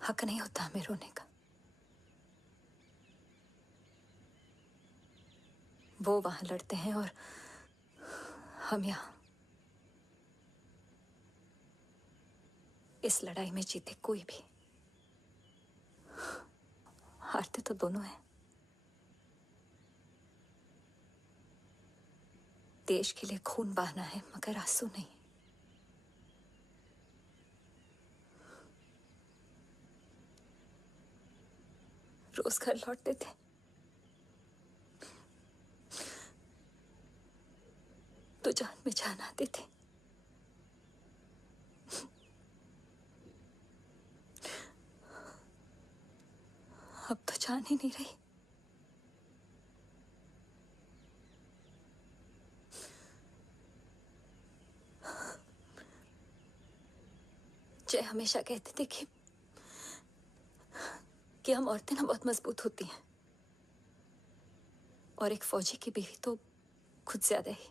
हक नहीं होता हमें रोने का। वो वहां लड़ते हैं और हम यहाँ। इस लड़ाई में जीते कोई भी, हारते तो दोनों हैं। देश के लिए खून बहाना है मगर आंसू नहीं। रोज घर लौटते थे, तो जान में जान आते थे। अब तो जान ही नहीं रही। जय हमेशा कहते थे कि हम औरतें ना बहुत मजबूत होती हैं, और एक फौजी की बीवी तो खुद ज्यादा ही।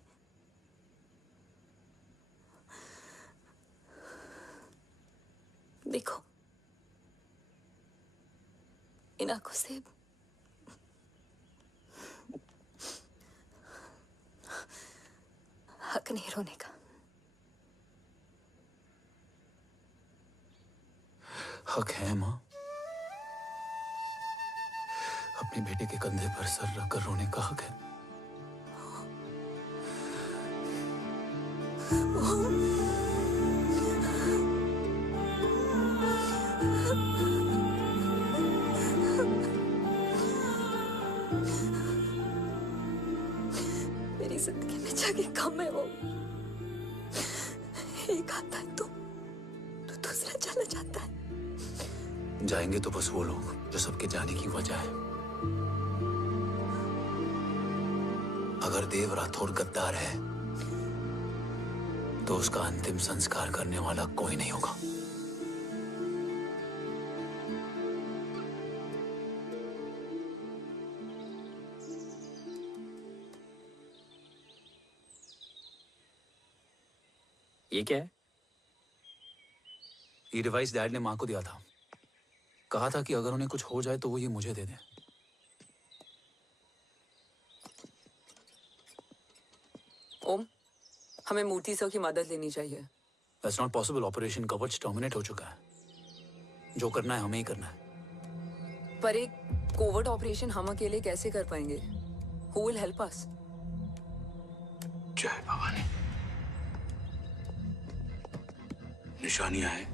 देखो, इन आंखों से हक नहीं रोने का। हक है माँ, अपने बेटे के कंधे पर सर रखकर रोने का हक है। मेरी जिंदगी में जगह कम है। वो एक आता है तो दूसरा चला जाता है। जाएंगे तो बस वो लोग जो सबके जाने की वजह है। अगर देव राठौर गद्दार है तो उसका अंतिम संस्कार करने वाला कोई नहीं होगा। ये क्या है? ये डिवाइस डैड ने माँ को दिया था। कहा था कि अगर उन्हें कुछ हो जाए तो वो ये मुझे दे दें। ओम, हमें मूर्ति सर की मदद लेनी चाहिए। That's not possible. ऑपरेशन कवच टर्मिनेट हो चुका है। जो करना है हमें ही करना है। पर एक कोवर्ट ऑपरेशन हम अकेले कैसे कर पाएंगे? Who will help us? जय भवानी। निशानियां हैं,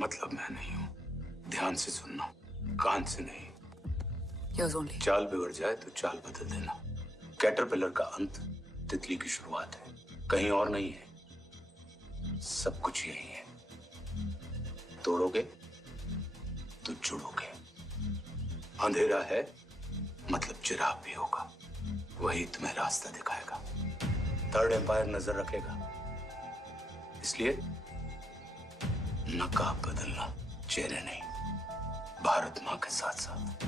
मतलब मैं नहीं हूं। ध्यान से सुनना, कान से नहीं। Here's only. चाल बिगड़ जाए तो चाल बदल देना। कैटरपिलर का अंत तितली की शुरुआत है, कहीं और नहीं है। सब कुछ यही है। तोड़ोगे तो जुड़ोगे। अंधेरा है मतलब चिराग भी होगा, वही तुम्हें रास्ता दिखाएगा। थर्ड एम्पायर नजर रखेगा, इसलिए नकाब बदलना, चेहरे नहीं। भारत माँ के साथ साथ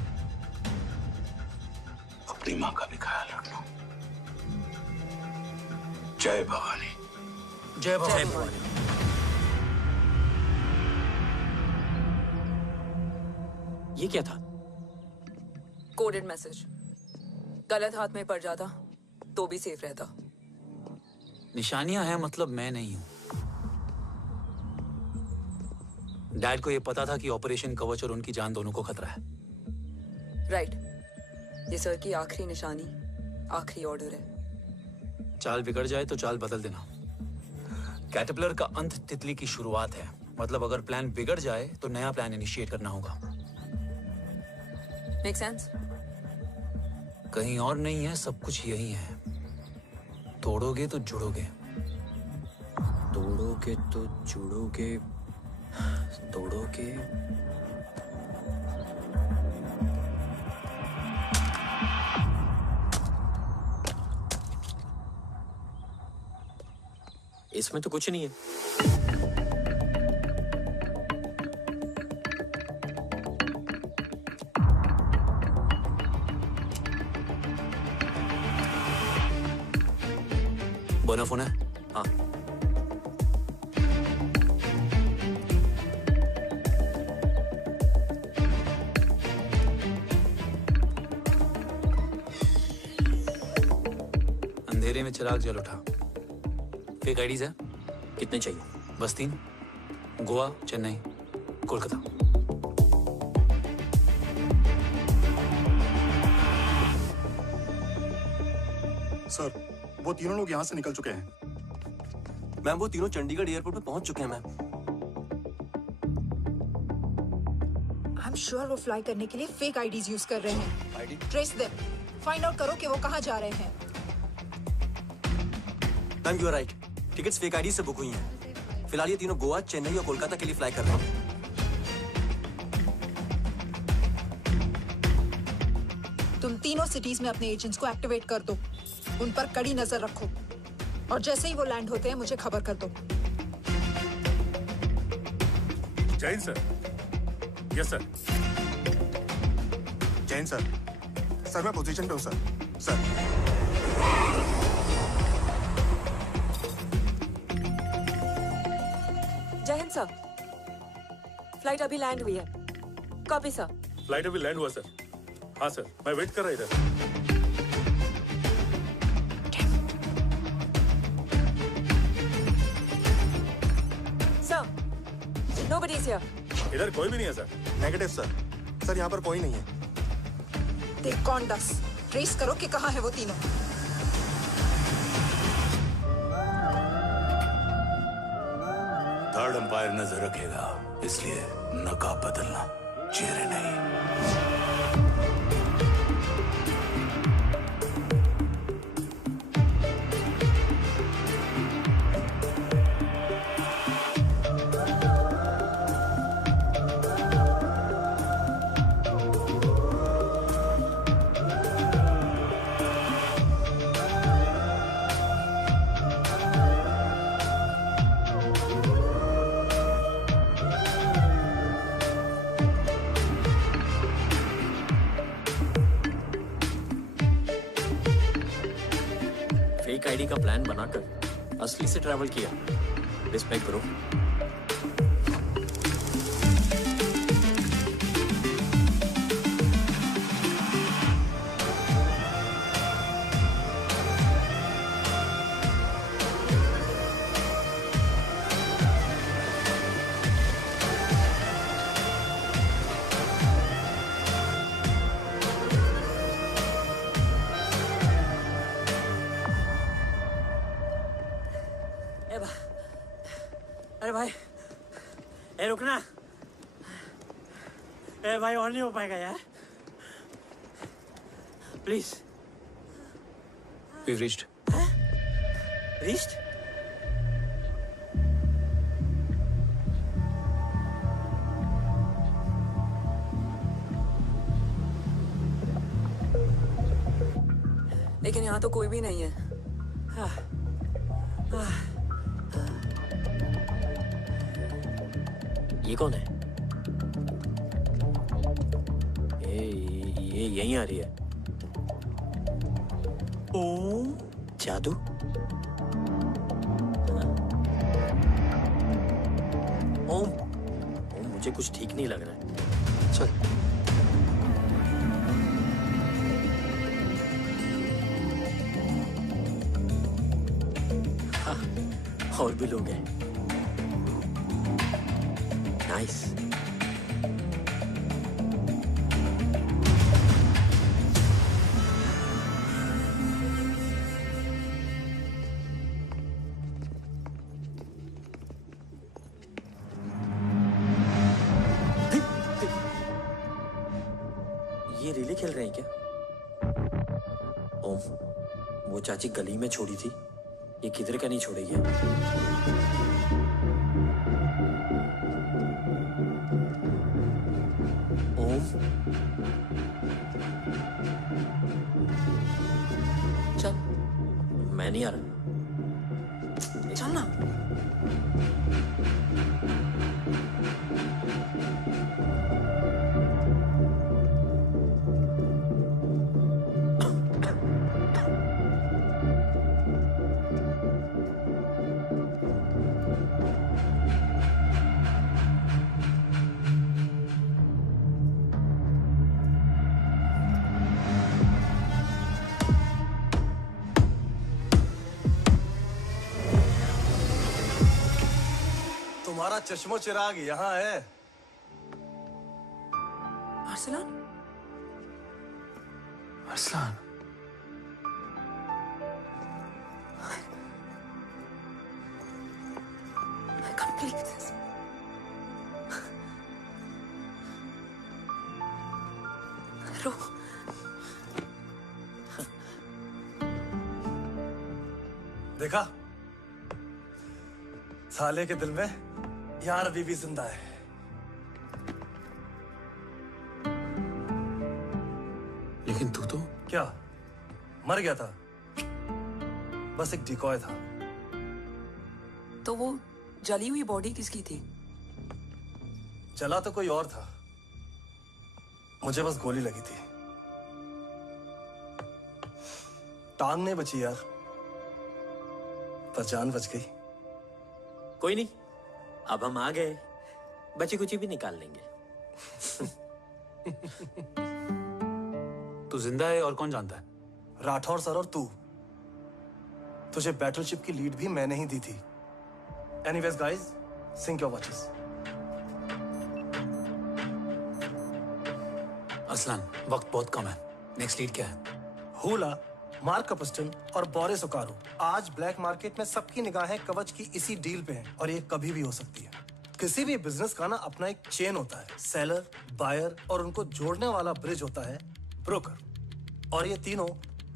अपनी माँ का भी ख्याल रखना। जय भवानी। जय भवानी। ये क्या था? Coded message. गलत हाथ में पड़ जाता तो भी सेफ रहता। निशानियां हैं मतलब मैं नहीं हूं। डैड को ये पता था कि ऑपरेशन कवच और उनकी जान दोनों को खतरा है। राइट। ये सर की आखिरी निशानी, आखिरी ऑर्डर है। चाल बिगड़ जाए तो चाल बदल देना। कैटरपिलर का अंत तितली की शुरुआत है। मतलब अगर प्लान बिगड़ जाए तो नया प्लान इनिशिएट करना होगा। Make sense? कहीं और नहीं है, सब कुछ यही है। तोड़ोगे तो जुड़ोगे, तोड़ोगे तो जुड़ोगे, तोड़ोगे। इसमें तो कुछ नहीं है। बोना फोन है? हाँ। अंधेरे में चिराग जल उठा। फेक आईडीज है? कितने चाहिए? बस 3। गोवा, चेन्नई, कोलकाता। सर, वो तीनों लोग यहाँ से निकल चुके हैं। मैम, वो तीनों चंडीगढ़ एयरपोर्ट पे पहुंच चुके हैं मैम। आई एम श्योर वो फ्लाई करने के लिए फेक आईडीज यूज कर रहे हैं। ट्रेस देम, फाइंड आउट करो कि वो कहाँ जा रहे हैं। Ma'am, you are right. Tickets fake ID से बुक हुई हैं। फिलहाल ये तीनों गोवा, चेन्नई और कोलकाता के लिए फ्लाई कर रहे हैं। तुम तीनों सिटीज में अपने एजेंट्स को एक्टिवेट कर दो। उन पर कड़ी नजर रखो और जैसे ही वो लैंड होते हैं मुझे खबर कर दो। Jain sir. Yes sir. Jain sir. Sir, मैं पोजीशन पे हूँ सर। सर। जय हिंद सर। फ्लाइट अभी लैंड हुई है। Copy sir. फ्लाइट अभी लैंड हुआ सर। हाँ सर, मैं वेट कर रहा इधर। Nobody is here. इधर कोई भी नहीं है सर। Negative sir. सर, यहाँ पर कोई नहीं है। देख कौन दस। ट्रेस करो कि कहाँ है वो तीनों। थर्ड अंपायर नजर रखेगा, इसलिए नकाब बदलना, चेहरे नहीं। फेक आईडी का प्लान बनाकर असली से ट्रैवल किया। रिस्पेक्ट करो। अरे भाई, ए रुकना। ए भाई, और नहीं हो पाएगा यार। प्लीज। We've reached. Reached? लेकिन यहाँ तो कोई भी नहीं है। ये कौन है? ये यहीं आ रही है। ओम जादू। ओम मुझे कुछ ठीक नहीं लग रहा है। चल। और भी लोग हैं। नाइस। ये रिले खेल रहे हैं क्या? ओम, वो चाची गली में छोड़ी थी, ये किधर का नहीं छोड़ेगी। ओम, चल। मैं नहीं आ रहा। चल ना। तुम्हारा चश्मो चिराग यहाँ है। Arsalan? Arsalan, I can't believe this. रो। देखा, साले के दिल में यार अभी भी जिंदा है। लेकिन तू तो क्या मर गया था? बस एक डिकॉय था। तो वो जली हुई बॉडी किसकी थी? चला तो कोई और था, मुझे बस गोली लगी थी। टांग नहीं बची यार, पर जान बच गई। कोई नहीं, अब हम आ गए, बची कुची भी निकाल लेंगे। तू जिंदा है और कौन जानता है? राठौर सर और तू। तुझे बैटलशिप की लीड भी मैंने ही दी थी। Anyways guys, sync your watches. Arsalan, वक्त बहुत कम है, नेक्स्ट लीड क्या है? हुला, मार्क कपस्टन और बोरिस ओकारो आज ब्लैक मार्केट में सबकी निगाहें कवच की इसी डील पे हैं और ये कभी भी हो सकती है। किसी भी बिजनेस का ना अपना एक चेन होता है, सेलर, बायर और उनको जोड़ने वाला ब्रिज होता है ब्रोकर। और ये तीनों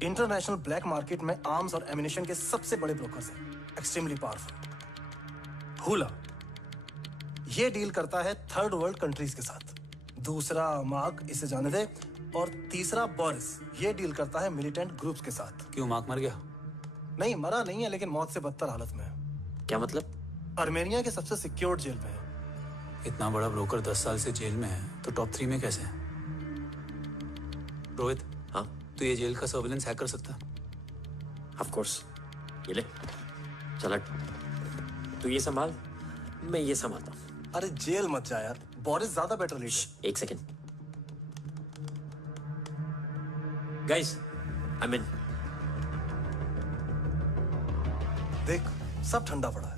इंटरनेशनल ब्लैक मार्केट में आर्म्स और एमिनेशन के सबसे बड़े ब्रोकर्स हैं, एक्सट्रीमली पावरफुल। हुला ये डील करता है थर्ड वर्ल्ड कंट्रीज के साथ, दूसरा मार्क, इसे जाने दे, और तीसरा बोरिस ये डील करता है मिलिटेंट ग्रुप्स के साथ। क्यों, मार्क मर गया? नहीं, मरा नहीं है, लेकिन मौत से बदतर हालत में है। क्या मतलब? आर्मेनिया के सबसे सिक्योर्ड जेल में है। इतना बड़ा ब्रोकर 10 साल से जेल में है, तो टॉप 3 में कैसे है? रोहित, हाँ, तो ये जेल का सर्विलेंस हैक कर सकता? Of course. ये ले, चल तू ये संभाल, मैं ये संभालता हूँ। अरे जेल मत जा यार, बोरिस ज्यादा बेटर लीडर। एक सेकेंड गाइस, आई मीन देख, सब ठंडा पड़ा है।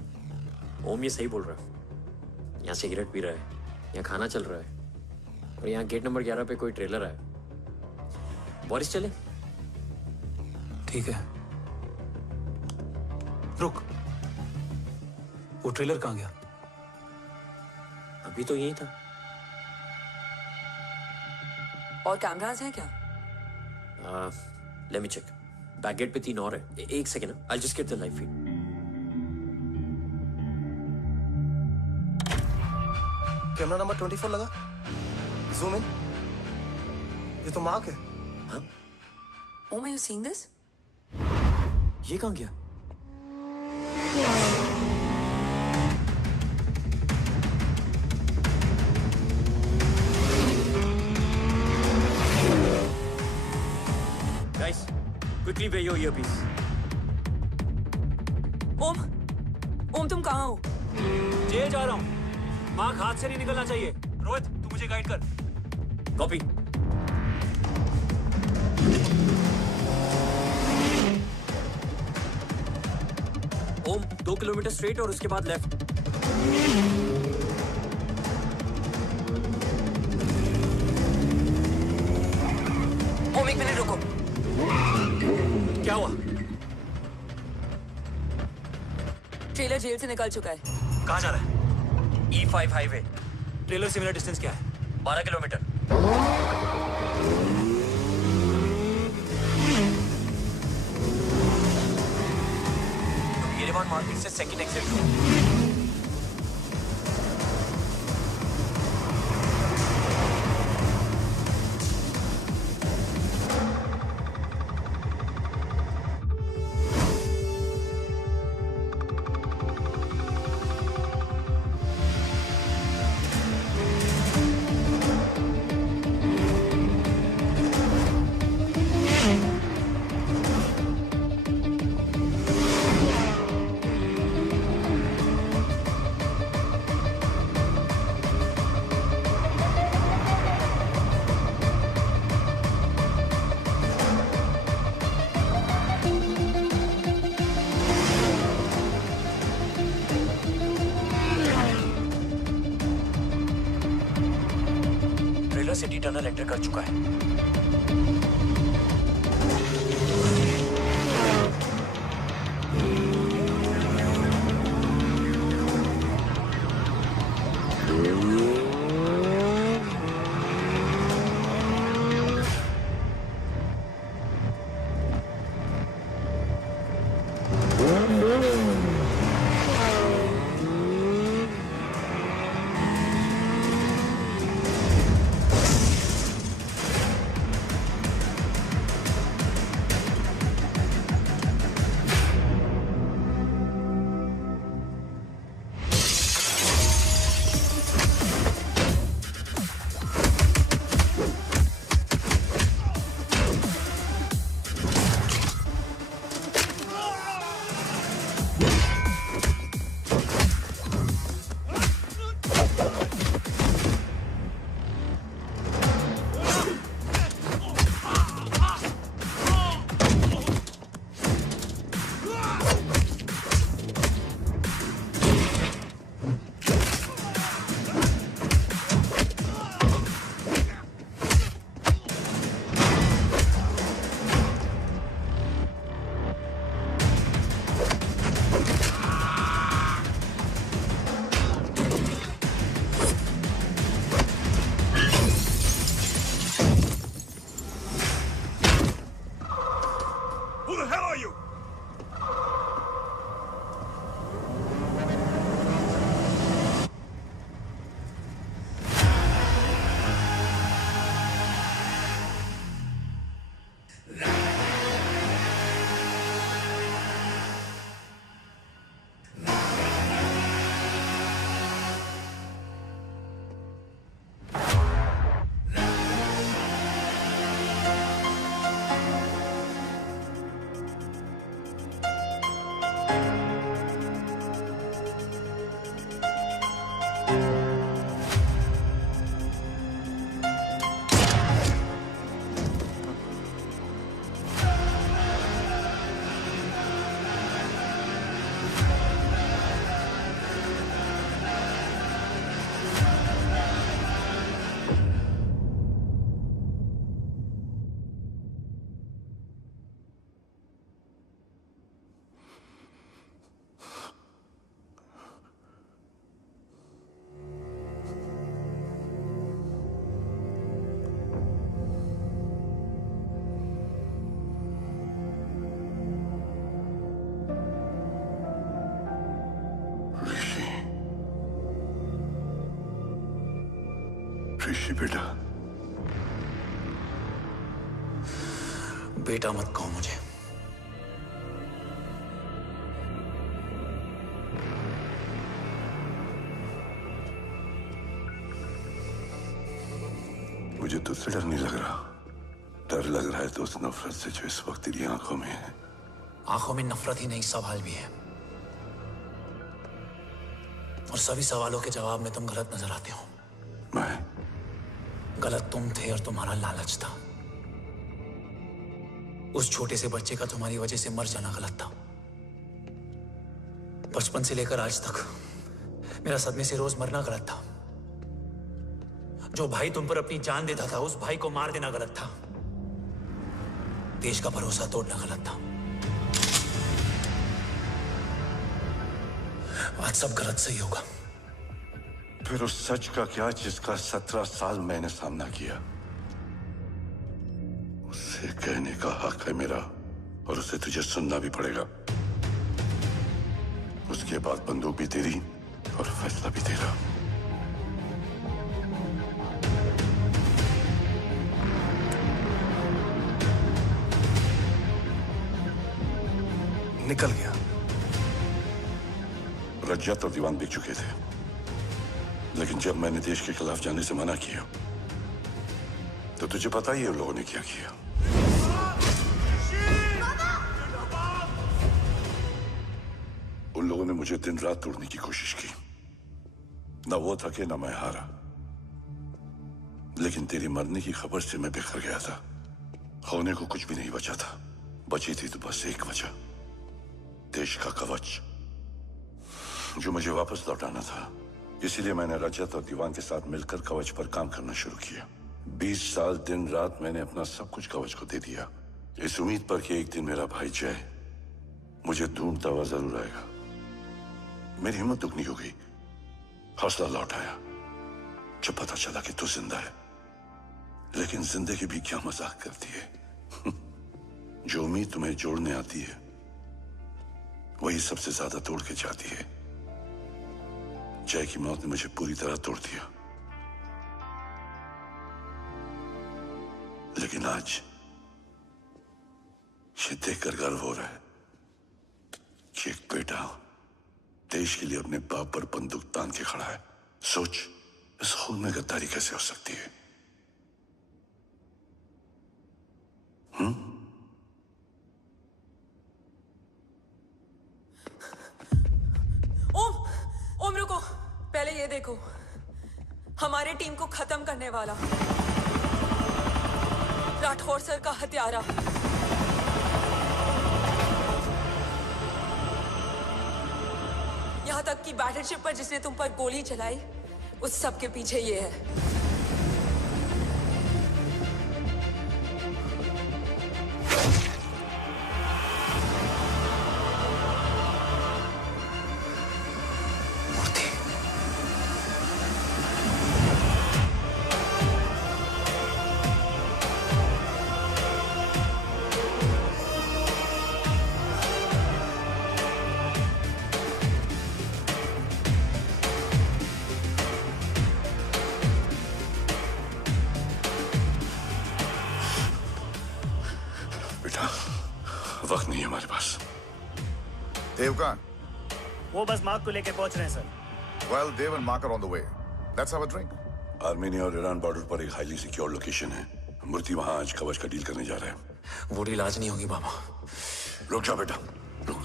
ओम ये सही बोल रहा है। यहाँ सिगरेट पी रहा है, यहाँ खाना चल रहा है, और यहाँ गेट नंबर 11 पे कोई ट्रेलर आया। बोरिस चले? ठीक है, रुक, वो ट्रेलर कहाँ गया? अभी तो यही था। और कैमरास हैं क्या? Let me check. Back gate पे 3 और है। एक second, I just get the live feed. Camera number 24 लगा, जूम इन। ये तो मार्क है। हाँ? Oh, are you seeing this? ये कहाँ गया? Guys, quickly wear your earpiece. ओम तुम कहाँ हो? जेल जा रहा हूँ। मार्क हाथ से नहीं निकलना चाहिए। रोहित, तू मुझे गाइड कर। कॉपी। ओम 2 किलोमीटर स्ट्रेट और उसके बाद लेफ्ट। एक मिनट रुको। क्या हुआ? ट्रेलर जेल से निकल चुका है। कहाँ जा रहा है? E5 highway. ट्रेलर से मेरा डिस्टेंस क्या है? 12 किलोमीटर। येरेवान मार्केट से सेकंड एक्सिट लो। सिटी टनल एंटर कर चुका है। ऋषि बेटा, बेटा मत कहो मुझे। मुझे तुझसे डर नहीं लग रहा। डर लग रहा है तो उस नफरत से जो इस वक्त तेरी आंखों में है। आंखों में नफरत ही नहीं, सवाल भी है, और सभी सवालों के जवाब में तुम गलत नजर आते हो। मैं गलत तुम थे और तुम्हारा लालच था। उस छोटे से बच्चे का तुम्हारी वजह से मर जाना गलत था। बचपन से लेकर आज तक मेरा सदमे से रोज मरना गलत था। जो भाई तुम पर अपनी जान देता था उस भाई को मार देना गलत था। देश का भरोसा तोड़ना गलत था। आज सब गलत सही होगा। फिर उस सच का क्या जिसका 17 साल मैंने सामना किया? उसे कहने का हक है मेरा, और उसे तुझे सुनना भी पड़ेगा। उसके बाद बंदूक भी तेरी और फैसला भी तेरा। निकल गया। रज्जत और दीवान बिक चुके थे, लेकिन जब मैंने देश के खिलाफ जाने से मना किया तो तुझे पता ही है उन लोगों ने क्या किया। उन लोगों ने मुझे दिन रात तोड़ने की कोशिश की। ना वो थके ना मैं हारा, लेकिन तेरी मरने की खबर से मैं बिखर गया था। होने को कुछ भी नहीं बचा था। बची थी तो बस एक वजह, देश का कवच जो मुझे वापस लौटाना था। इसीलिए मैंने रजत और दीवान के साथ मिलकर कवच पर काम करना शुरू किया। 20 साल दिन रात मैंने अपना सब कुछ कवच को दे दिया, इस उम्मीद पर कि एक दिन मेरा भाई जय मुझे ढूंढता हुआ जरूर आएगा। मेरी हिम्मत दुगनी हो गई, हौसला लौट आया जब पता चला कि तू जिंदा है। लेकिन जिंदगी भी क्या मजाक करती है। जो उम्मीद तुम्हें जोड़ने आती है वही सबसे ज्यादा तोड़ के जाती है। जय की मौत ने मुझे पूरी तरह तोड़ दिया, लेकिन आज ये देखकर गर्व हो रहा है कि एक बेटा देश के लिए अपने बाप पर बंदूक तान के खड़ा है। सोच, इस खून में गद्दारी कैसे हो सकती है? ओम रुको, पहले ये देखो, हमारे टीम को खत्म करने वाला राठौर सर का हत्यारा। यहां तक कि बैटलशिप पर जिसने तुम पर गोली चलाई, उस सब के पीछे ये है। वक्त नहीं है हमारे पास। देव कहाँ? वो बस मार्क को लेके पहुंच रहे हैं sir. Well, Dev and Mark are on the way. Let's have a drink. Armenia और ईरान बॉर्डर पर एक हाईली सिक्योर लोकेशन है। मूर्ति वहां आज कवच का डील करने जा रहा है। वो डील आज नहीं होगी बाबा। रुक जा बेटा, रुक।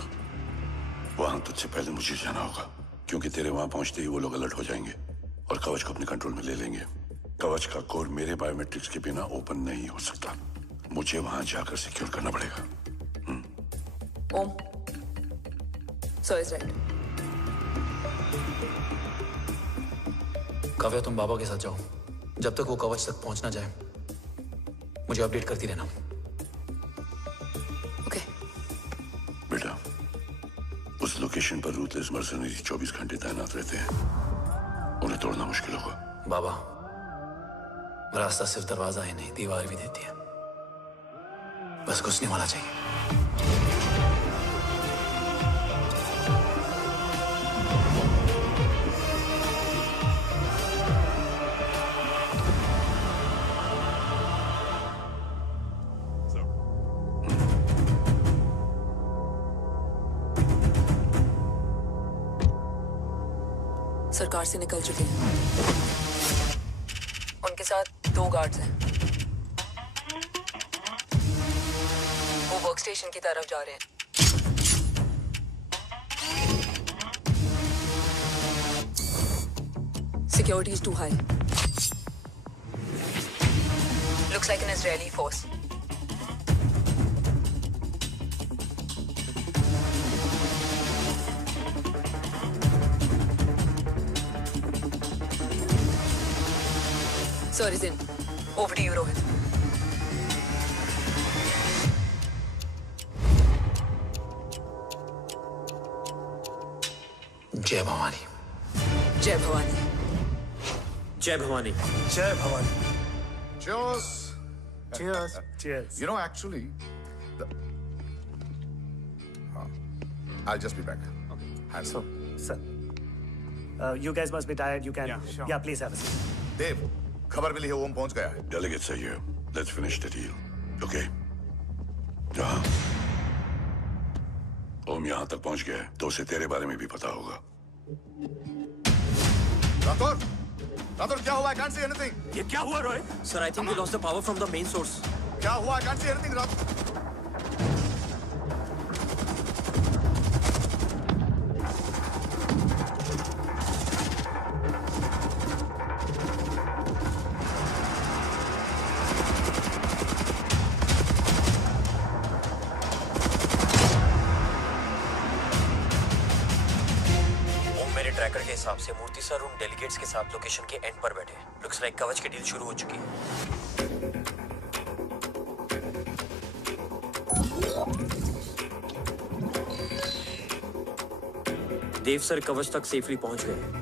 वहां तुझसे पहले मुझे जाना होगा, क्योंकि तेरे वहां पहुंचते ही वो लोग अलर्ट हो जाएंगे और कवच को अपने कंट्रोल में ले लेंगे। कवच का कोड मेरे बायोमेट्रिक्स के बिना ओपन नहीं हो सकता। मुझे वहां जाकर सिक्योर करना पड़ेगा। ओम, सो इज राइट। काव्या, तुम बाबा के साथ जाओ। जब तक वो कवच तक पहुंच ना जाए मुझे अपडेट करती रहना। ओके। बेटा, उस लोकेशन पर रूथलेस मर्सनरी 24 घंटे तैनात रहते हैं। उन्हें तोड़ना मुश्किल होगा। बाबा, रास्ता सिर्फ दरवाजा ही नहीं, दीवार भी देती है। बस घुसने वाला चाहिए। सरकार से निकल चुके हैं। उनके साथ 2 गार्ड्स हैं। वो वर्क स्टेशन की तरफ जा रहे हैं। Security is too high. Looks like an Israeli force. Sir is in. Over to you, Rohit. जय भवानी। जय भवानी। जय भवानी। जय Bhavani. Cheers. Cheers. Cheers. You know, actually, I'll just be back. Okay. So, sir, you guys must be tired. You can, yeah, please have a seat. देव, खबर मिली है ओम पहुंच गया है। Delegate सही है। Let's finish the deal. Okay. हाँ। ओम यहाँ तक पहुंच गया है, तो उसे तेरे बारे में भी पता होगा। राठौर, क्या हुआ? I can't see anything. ये क्या हुआ Rohit? Sir, I think we lost the power from the main source. क्या हुआ? I can't see anything, Rathore. Tracker के हिसाब से मूर्ति सर उन डेलीगेट्स के साथ लोकेशन के एंड पर बैठे। लुक्स लाइक कवच की डील शुरू हो चुकी है। देव सर कवच तक सेफली पहुंच गए।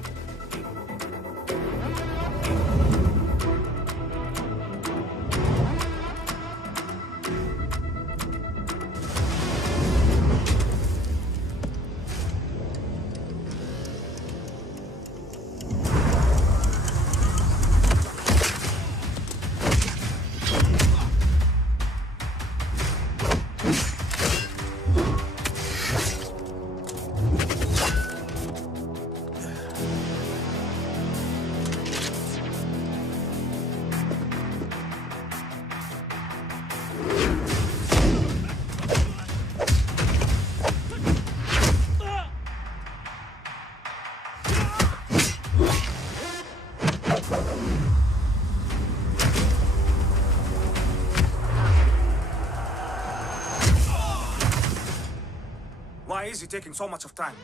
Why is he taking so much of time?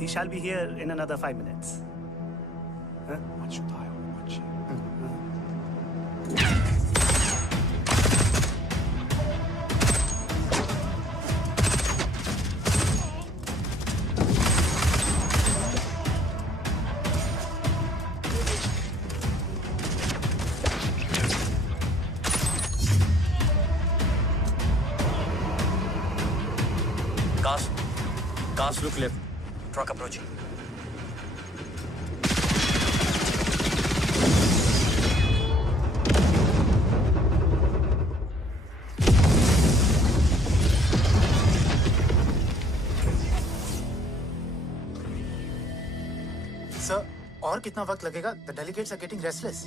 He shall be here in another 5 minutes. Huh? What should I watch? Cars look left. Truck approaching. Sir, और कितना वक्त लगेगा? The delegates are getting restless.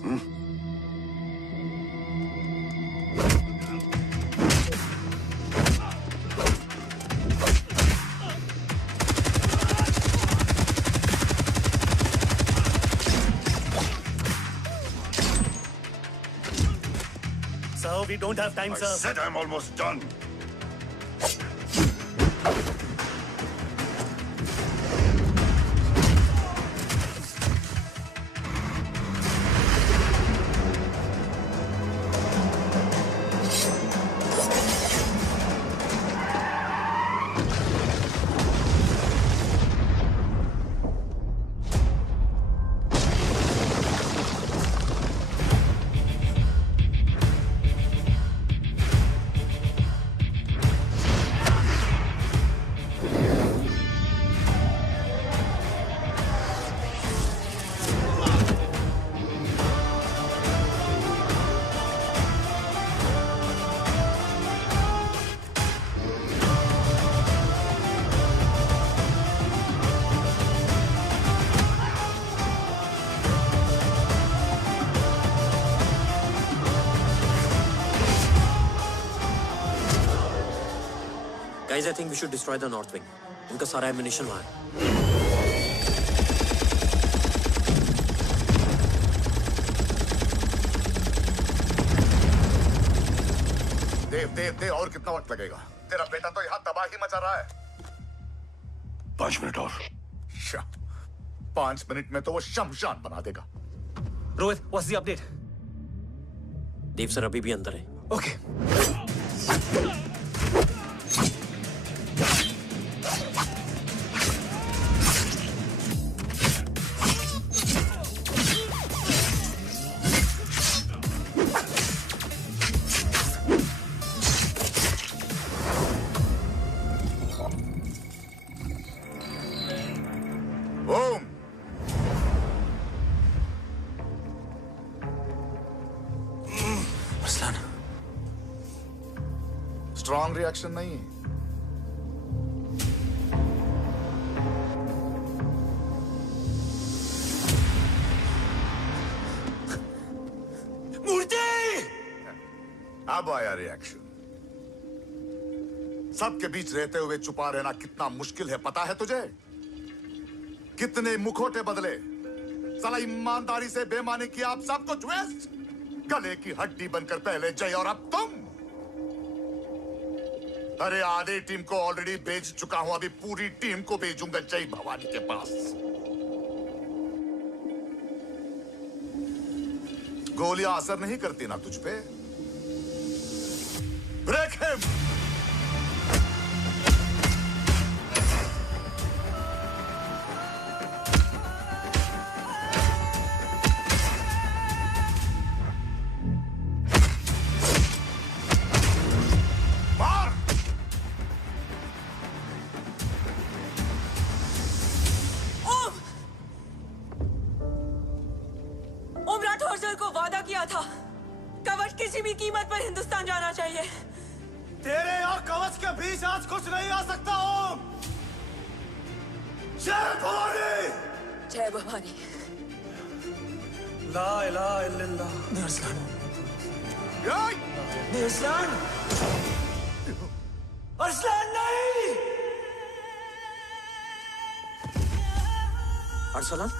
We don't have time, sir. I said I'm almost done. Guys, I think we should destroy the north wing. उनका सारा ammunition वहाँ है। देव, और कितना वक्त लगेगा? तेरा बेटा तो यहाँ तबाही मचा रहा है। 5 मिनट और। 5 मिनट में तो वो शमशान बना देगा। Rohit, what's the update? Dev sir अभी भी अंदर है। Okay. स्ट्रॉन्ग रिएक्शन नहीं। मूर्ति! अब आया रिएक्शन। सबके बीच रहते हुए छुपा रहना कितना मुश्किल है पता है तुझे? कितने मुखौटे बदले, साला ईमानदारी से बेमानी किया, आप सब कुछ वेस्ट। गले की हड्डी बनकर पहले जय और अब तुम। अरे आधी टीम को ऑलरेडी भेज चुका हूं, अभी पूरी टीम को भेजूंगा जय भवानी के पास। गोलियां असर नहीं करती ना तुझ पे? Break him. को वादा किया था, कवच किसी भी कीमत पर हिंदुस्तान जाना चाहिए। तेरे और कवच के बीच आज कुछ नहीं आ सकता। ओम, जय भवानी। जय भवानी। ला इलाहा इल्लल्लाह। अरसलान। अरसलान। अरसलान नहीं। Arsalan.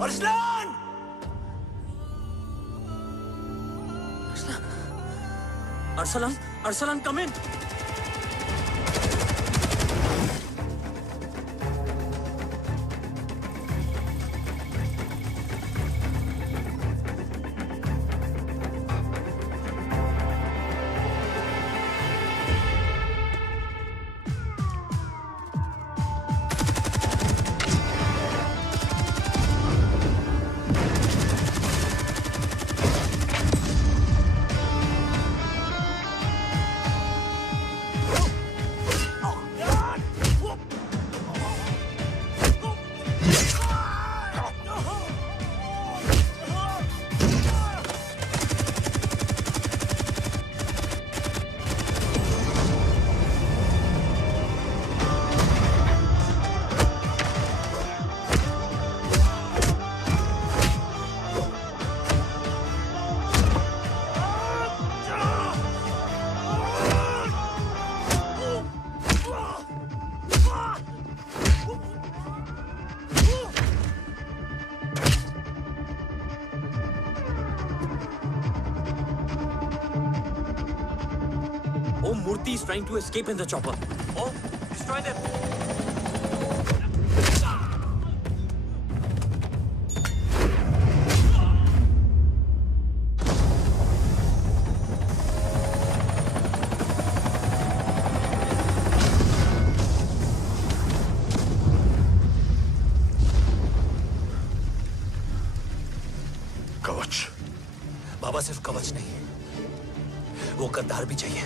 Arsalan! Arsalan, Arsalan, come in. Murthy is trying to escape in the chopper. Oh, destroy them. कवच। बाबा सिर्फ कवच नहीं, वो गद्दार भी चाहिए।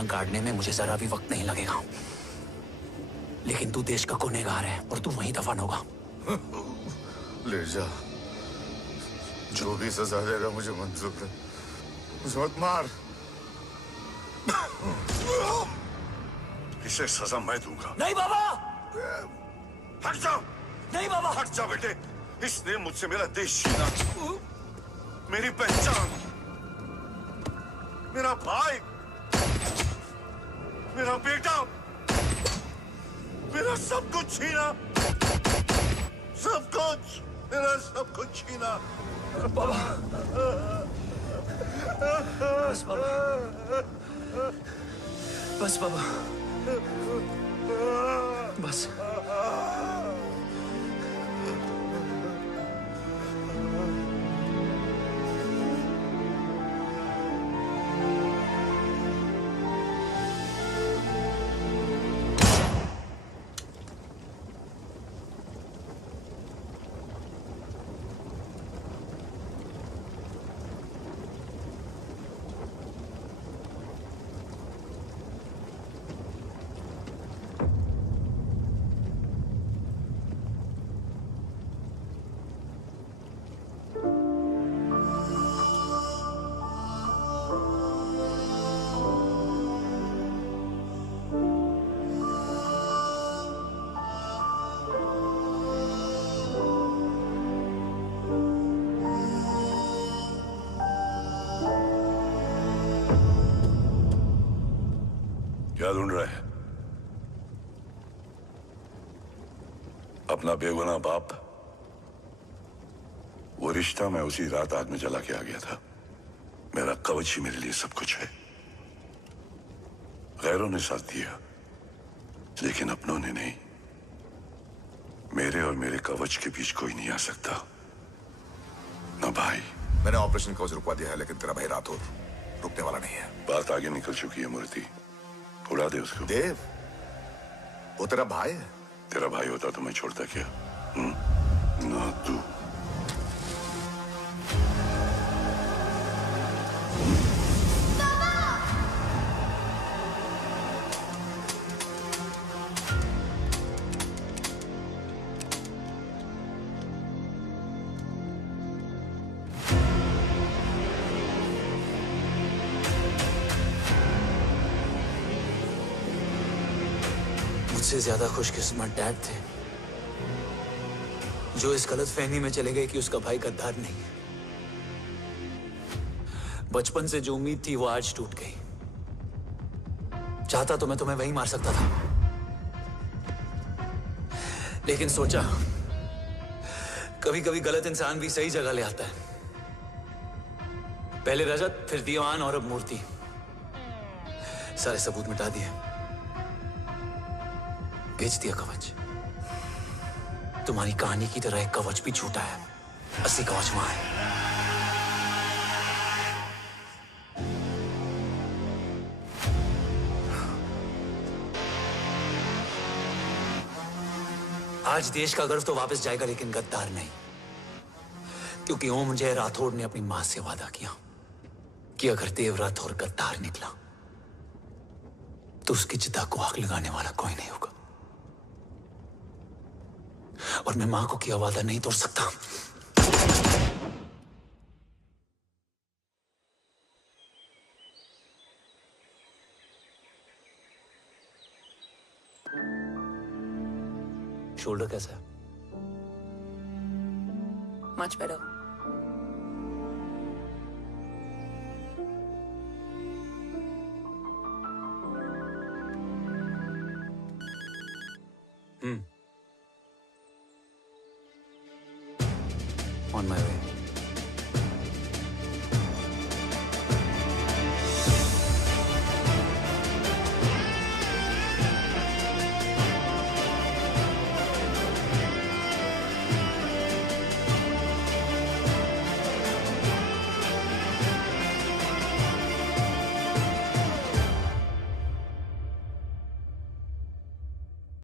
नाक गाड़ने में मुझे जरा भी वक्त नहीं लगेगा। लेकिन तू देश का गुनहगार है और तू वहीं दफन होगा। ले जा, जो भी सजा देगा मुझे मंजूर है। मुझे मत मार। इसे सजा मैं दूंगा। नहीं बाबा, हट जाओ। नहीं बाबा, हट जा बेटे। इसने मुझसे मेरा देश छीना, मेरी पहचान, मेरा भाई, मेरा बेटा, मेरा सब कुछ छीना, सब कुछ, मेरा सब कुछ छीना। बाबा, बस बाबा, बस बाबा, बस। क्या ढूंढ रहा है? अपना बेगुनाह बाप। वो रिश्ता मैं उसी रात आग में जला के आ गया था। मेरा कवच ही मेरे लिए सब कुछ है। गैरों ने साथ दिया, लेकिन अपनों ने नहीं। मेरे और मेरे कवच के बीच कोई नहीं आ सकता। ना भाई। मैंने ऑपरेशन कवच रुकवा दिया है, लेकिन तेरा भाई राठौर रुकने वाला नहीं है। बात आगे निकल चुकी है मूर्ति। उड़ा दे उसको। देव, वो तेरा भाई है। तेरा भाई होता तो मैं छोड़ता क्या? ना तू। मुझसे ज्यादा खुशकिस्मत डैड थे जो इस गलतफहमी में चले गए कि उसका भाई गद्दार नहीं है। बचपन से जो उम्मीद थी वो आज टूट गई। चाहता तो मैं तुम्हें वहीं मार सकता था, लेकिन सोचा कभी कभी गलत इंसान भी सही जगह ले आता है। पहले रजत, फिर दीवान और अब मूर्ति। सारे सबूत मिटा दिए, बेच दिया कवच। तुम्हारी कहानी की तरह एक कवच भी झूठा है, असली कवच वहां है। आज देश का गर्व तो वापस जाएगा, लेकिन गद्दार नहीं। क्योंकि ओम जय राठौड़ ने अपनी मां से वादा किया कि अगर देव राठौड़ गद्दार निकला तो उसकी चिता को आग लगाने वाला कोई नहीं होगा। और मैं मां को किया वादा नहीं तोड़ सकता। शोल्डर कैसा है? Much better. On my way.